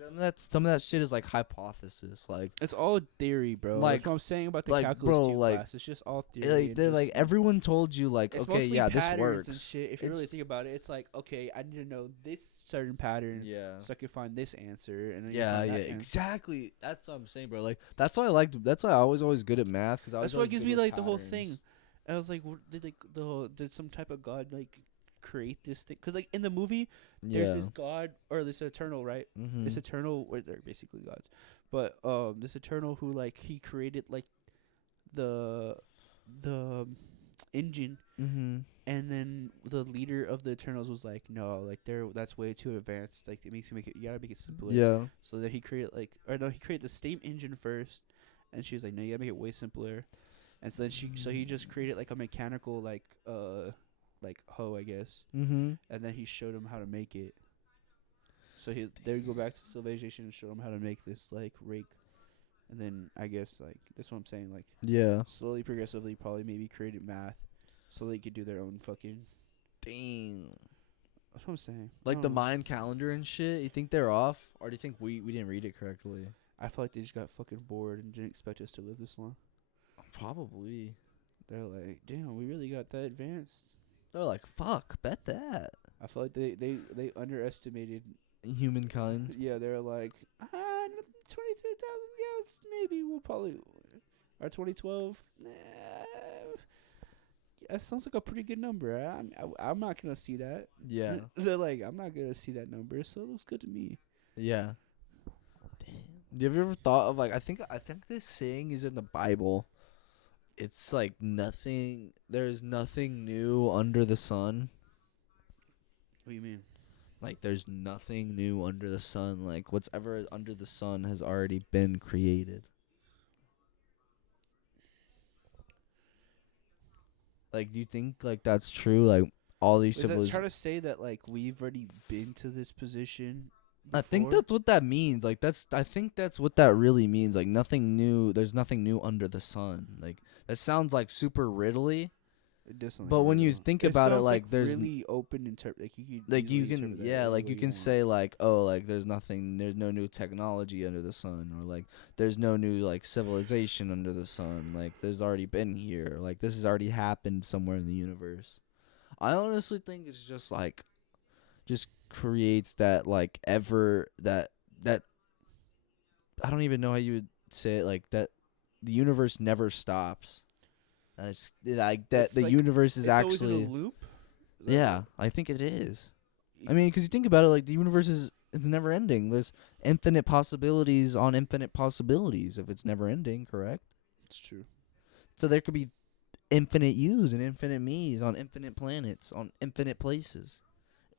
some of that shit is like hypothesis. Like, It's all theory, bro. Like- That's what I'm saying about the like, calculus bro, 2 like- class. It's just all theory. and they're just, like everyone told you like, it's okay, mostly yeah, this patterns works. and shit. If you really It's- think about it, it's like, okay, I need to know this certain pattern, Yeah. so I can find this answer, and then you Yeah, find yeah, that answer. exactly. That's what I'm saying, bro. Like, that's why I liked. That's why I was always good at math because I was. That's what always gives good me with like the whole patterns. thing. I was like, did some type of god like create this thing. Because like in the movie, there's this god or this eternal, right? Mm-hmm. This eternal, or they're basically gods, but this eternal who like he created like the engine, Mm-hmm. and then the leader of the Eternals was like, no, like that's way too advanced. Like it makes you gotta make it simpler. Yeah. So that he created he created the same engine first, and she was like, no, you gotta make it way simpler. And so then he just created like a mechanical like hoe, I guess. Mm-hmm. And then he showed him how to make it. So they would go back to civilization and show him how to make this like rake. And then I guess like that's what I'm saying, like Yeah. slowly, progressively, probably maybe created math, so they could do their own fucking. Dang. That's what I'm saying. Like I the don't know. Mayan calendar and shit. You think they're off, or do you think we didn't read it correctly? I feel like they just got fucking bored and didn't expect us to live this long. Probably. They're like, damn, we really got that advanced. They're like, fuck, bet that. I feel like they underestimated. Humankind. Yeah, they're like, 22,000 years, maybe we'll probably. Or 2012. That sounds like a pretty good number. I'm not gonna see that. Yeah. They're like, I'm not gonna see that number, so it looks good to me. Yeah. Damn. Have you ever thought of like I think this saying is in the Bible. It's like there's nothing new under the sun. What do you mean? Like there's nothing new under the sun. Like what's ever under the sun has already been created. Like do you think like that's true? Like all these Is that civilizations. trying to say that like we've already been to this position? I think before? that's what that means. Like I think that's what that really means. Like nothing new. There's nothing new under the sun. Like that sounds like super riddly. It does sound But like when you riddle. think about it, sounds like, there's really open like you could like you easily can interpret that any like way you can want. say like like there's no new technology under the sun, or like there's no new like civilization under the sun. Like there's already been here. Like this has already happened somewhere in the universe. I honestly think it's just like just creates that like that I don't even know how you would say it, like that the universe never stops. And it's like that It's the like- universe is it's always actually in a loop. Is that yeah, right? I think it is. I mean, because you think about it, like the universe it's never ending. There's infinite possibilities on infinite possibilities if it's never ending, correct? It's true. So there could be infinite yous and infinite me's on infinite planets, on infinite places,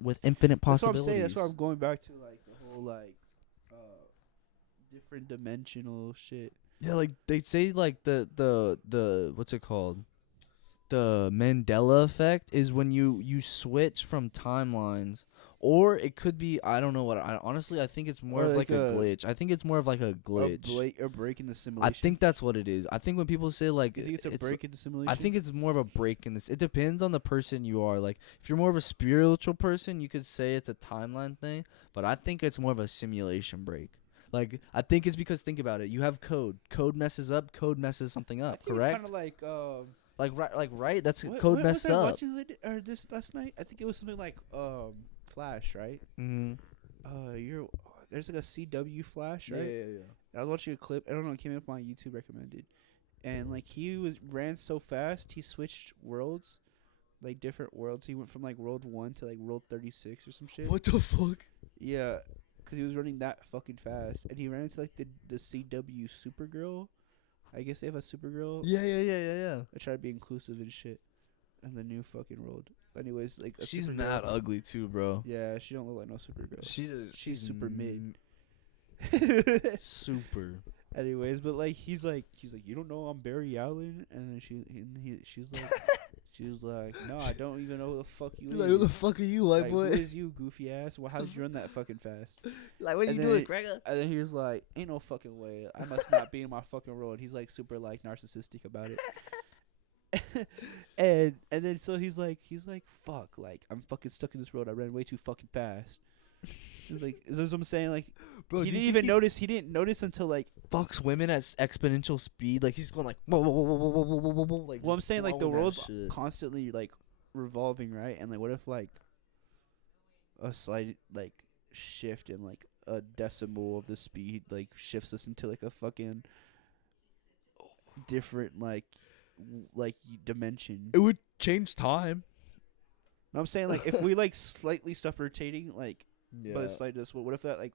with infinite That's what I'm possibilities. saying. That's what I'm going back to, like the whole like different dimensional shit. Yeah, like they say, like the what's it called? The Mandela effect is when you switch from timelines, or it could be I don't know what. Honestly, I think it's more Or of like like a a- glitch. I think it's more of like a glitch. A break in the simulation. I think that's what it is. I think when people say like You think it's a break in the simulation? I think it's more of a break in this. It depends on the person you are. Like, if you're more of a spiritual person, you could say it's a timeline thing. But I think it's more of a simulation break. Like, I think it's because think about it. You have code. Code messes up. Code messes something I up. think Correct? It's kind of like Right. That's what code was messed I up. watching this last night? I think it was something like Flash, right? Mm-hmm. There's like a CW Flash, right? Yeah. I was watching a clip. I don't know. It came up on YouTube recommended, and like ran so fast, he switched worlds, like different worlds. He went from like world 1 to like world 36 or some shit. What the fuck? Yeah, because he was running that fucking fast, and he ran into like the CW Supergirl. I guess they have a Supergirl. Yeah. I try to be inclusive and shit, in the new fucking world. Anyways, like a She's Supergirl- mad ugly too, bro. Yeah, she don't look like no Supergirl. She's super mid. Super. Anyways, but like she's like, you don't know I'm Barry Allen, and then she's like, no, I don't even know who the fuck you She's is. like, who the fuck are you, white Like, boy? who is you, goofy ass? Well, how did you run that fucking fast? Like, what And you doing, then- Gregor? And then he was like, ain't no fucking way. I must not be in my fucking world. He's like super like narcissistic about it. and then so he's like, fuck, like I'm fucking stuck in this road. I ran way too fucking fast. He's like, is that what I'm saying? Like, Bro, he do you didn't think even notice. He didn't notice until like. fucks women at exponential speed. Like he's going like whoa, whoa, whoa, whoa, whoa, whoa, whoa, whoa, whoa, like. Well, I'm saying like the blowing that world's shit. constantly like revolving, right? And like, what if like a slight like shift in like a decimal of the speed like shifts us into like a fucking different like dimension. It would change time. No, I'm saying like if we like slightly stop rotating, like Yeah. but it's like this. What if that like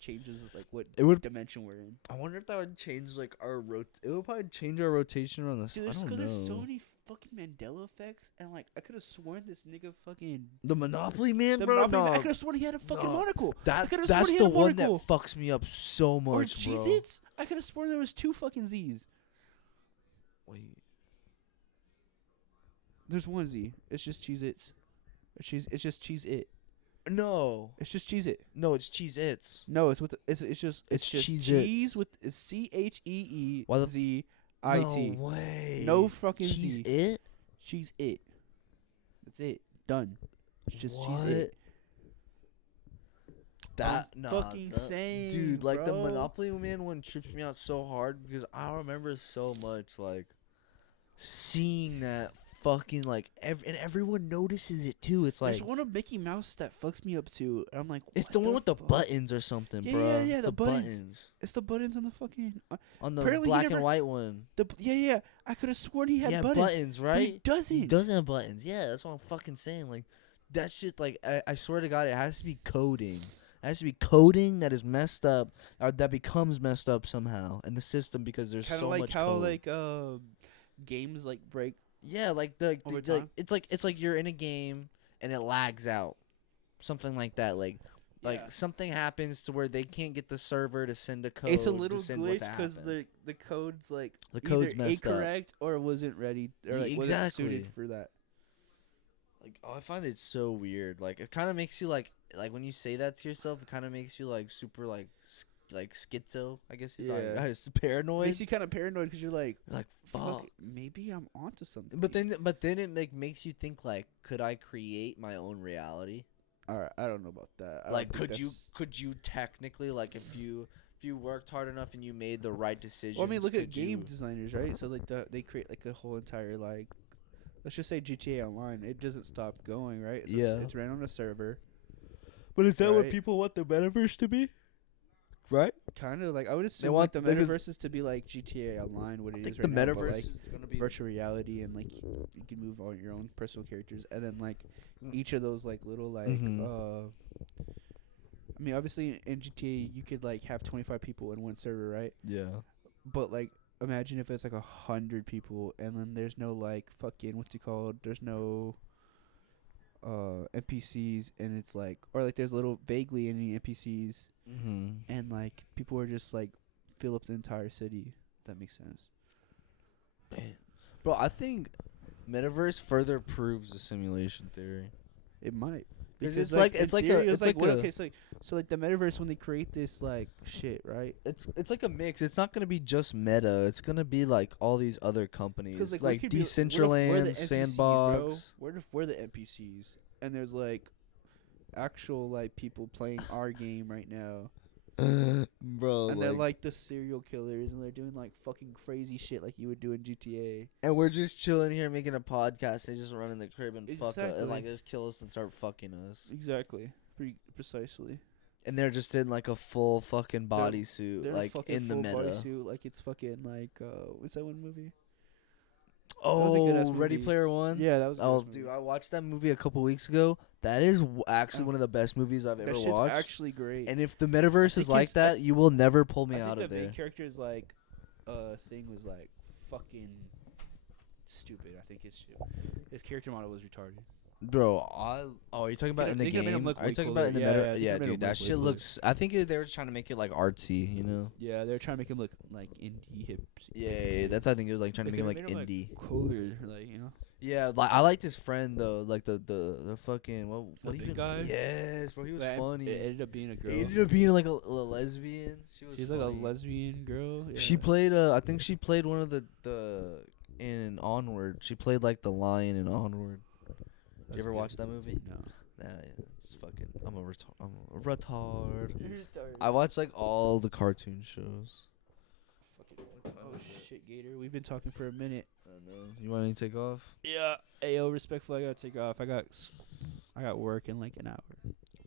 changes like what It would. dimension we're in? I wonder if that would change like our It would probably change our rotation around the. Dude, I don't know. there's so many fucking Mandela effects, and like I could have sworn this nigga fucking The Monopoly man, the bro. Monopoly, I No, could have sworn he had a fucking No. monocle. I that could've that's sworn he the had a one that monocle. fucks me up so Or much, bro. Cheez-Its. I could have sworn there was 2 fucking Z's. Wait. There's 1 Z. It's just Cheez-Its. It's just Cheez-It. No, It's just Cheez-It. no, it's Cheez-Its. No, it's with it's just It's Cheez-Its. cheese with it's CHEEZIT. Why the No way. No fucking Cheese Z. it. Cheez-It. That's it. Done. It's just What? Cheez-It. That I'm nah, fucking that- saying, dude. Like the bro. Monopoly man one trips me out so hard because I remember so much like seeing that fucking like and everyone notices it too. It's like There's one of Mickey Mouse that fucks me up too. And I'm like, it's what the one with the fuck? buttons or something, Yeah, bro. yeah, the buttons. buttons It's the buttons on the fucking. on the Apparently he black never- and white one. Yeah. I could have sworn he had Yeah, buttons. But right? he doesn't. He doesn't have buttons. Yeah, that's what I'm fucking saying. Like that shit. Like I swear to God, it has to be coding. It has to be coding that is messed up, or that becomes messed up somehow in the system because there's Kind so of like much how code. like games like break. Yeah, like Over the time? it's like you're in a game and it lags out, something like that. Like Yeah. something happens to where they can't get the server to send a code. It's a to little send what glitch to because happen. the code's like The code's either messed up. incorrect or wasn't ready or like wasn't Exactly. suited for that. Like I find it so weird. Like it kind of makes you like when you say that to yourself, it kind of makes you like super like schizo. I guess you Yeah. it's paranoid. Makes you kind of paranoid because you're like, You're like fuck, fuck. maybe I'm onto something. But then it makes you think like, could I create my own reality? all right, I don't know about that. I Like, don't think could you technically like if you worked hard enough and you made the right decisions? Well, I mean, look at could game you- designers, right? So like they create like a whole entire like, let's just say GTA Online. It doesn't stop going, right? Yeah. It's ran on a server. But is that what Right. people want the metaverse to be? Right. Kind of like I would assume want- like the because metaverse is to be like GTA Online, what it I is think right the now, but, metaverse like, is gonna be virtual reality, and like you can move all your own personal characters, and then like each of those like little like Mhm. I mean, obviously in GTA you could like have 25 people in one server, right? yeah. But like imagine if it's like 100 people, and then there's no like fucking what's it called? There's no NPCs, and it's like, or like there's little vaguely any NPCs, Mm-hmm. and like people are just like fill up the entire city. If that makes sense. Bro, I think metaverse further proves the simulation theory. It might. 'Cause Because, it's like- in it's like a- theory, it's like like what, a- okay, so like the metaverse when they create this like shit, right? It's like a mix. It's not gonna be just Meta. It's gonna be like all these other companies, Like, like we could be- what if we're the Decentraland, NPCs, Sandbox. bro? What if we're the NPCs and there's like actual like people playing our game right now, Bro, and they're like the serial killers, and they're doing like fucking crazy shit like you would do in GTA. and we're just chilling here making a podcast. They just run in the crib and fuck us, Exactly. and like they just kill us and start fucking us. Exactly. Precisely. And they're just in like a full fucking bodysuit, They're like fucking in the full meta. bodysuit, like it's fucking like what's that one movie? Oh, was a good-ass Ready movie. Player One. Yeah, that was. a Oh, good movie. dude, I watched that movie a couple weeks ago. That is actually Oh. one of the best movies I've that ever shit's watched. actually great. And if the metaverse think is like his- that, you will never pull me I out think of the there. main character's like thing was like fucking stupid. I think his character model was retarded. Bro, are you talking about They in the could've made him game? look Are you way talking cooler. about in the Yeah, meta? yeah, they Yeah, could've made him dude, that look way shit cooler. looks. I think they were trying to make it like artsy, you know? Yeah, they're trying to make him look like indie hip. Yeah, that's I think it was like trying to They make him could've like made him, indie. cooler, like you know. Yeah, like I liked his friend though, like the fucking what The he big even- guy? Yes, bro, he was But funny. It ended up being a girl. He ended up being like a lesbian. She was. She's like a funny. lesbian girl. Yeah. She played. I think she played one of the in Onward. She played like the lion in Onward. Did That's you ever good. watch that movie? No. Nah, yeah, it's fucking. I'm a retard. I watch like all the cartoon shows. Oh shit, Gator. We've been talking for a minute. I know. You want to take off? Yeah. Ayo, respectful. I gotta take off. I got work in like an hour.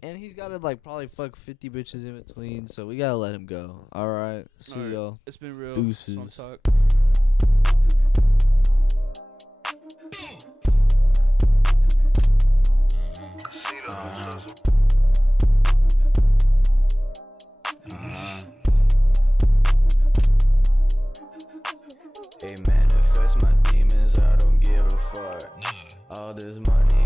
And he's got to like probably fuck 50 bitches in between, so we gotta let him go. All right. See All right. y'all. It's been real. Deuces. Swamp Talk. It manifest my demons, I don't give a fuck. All this money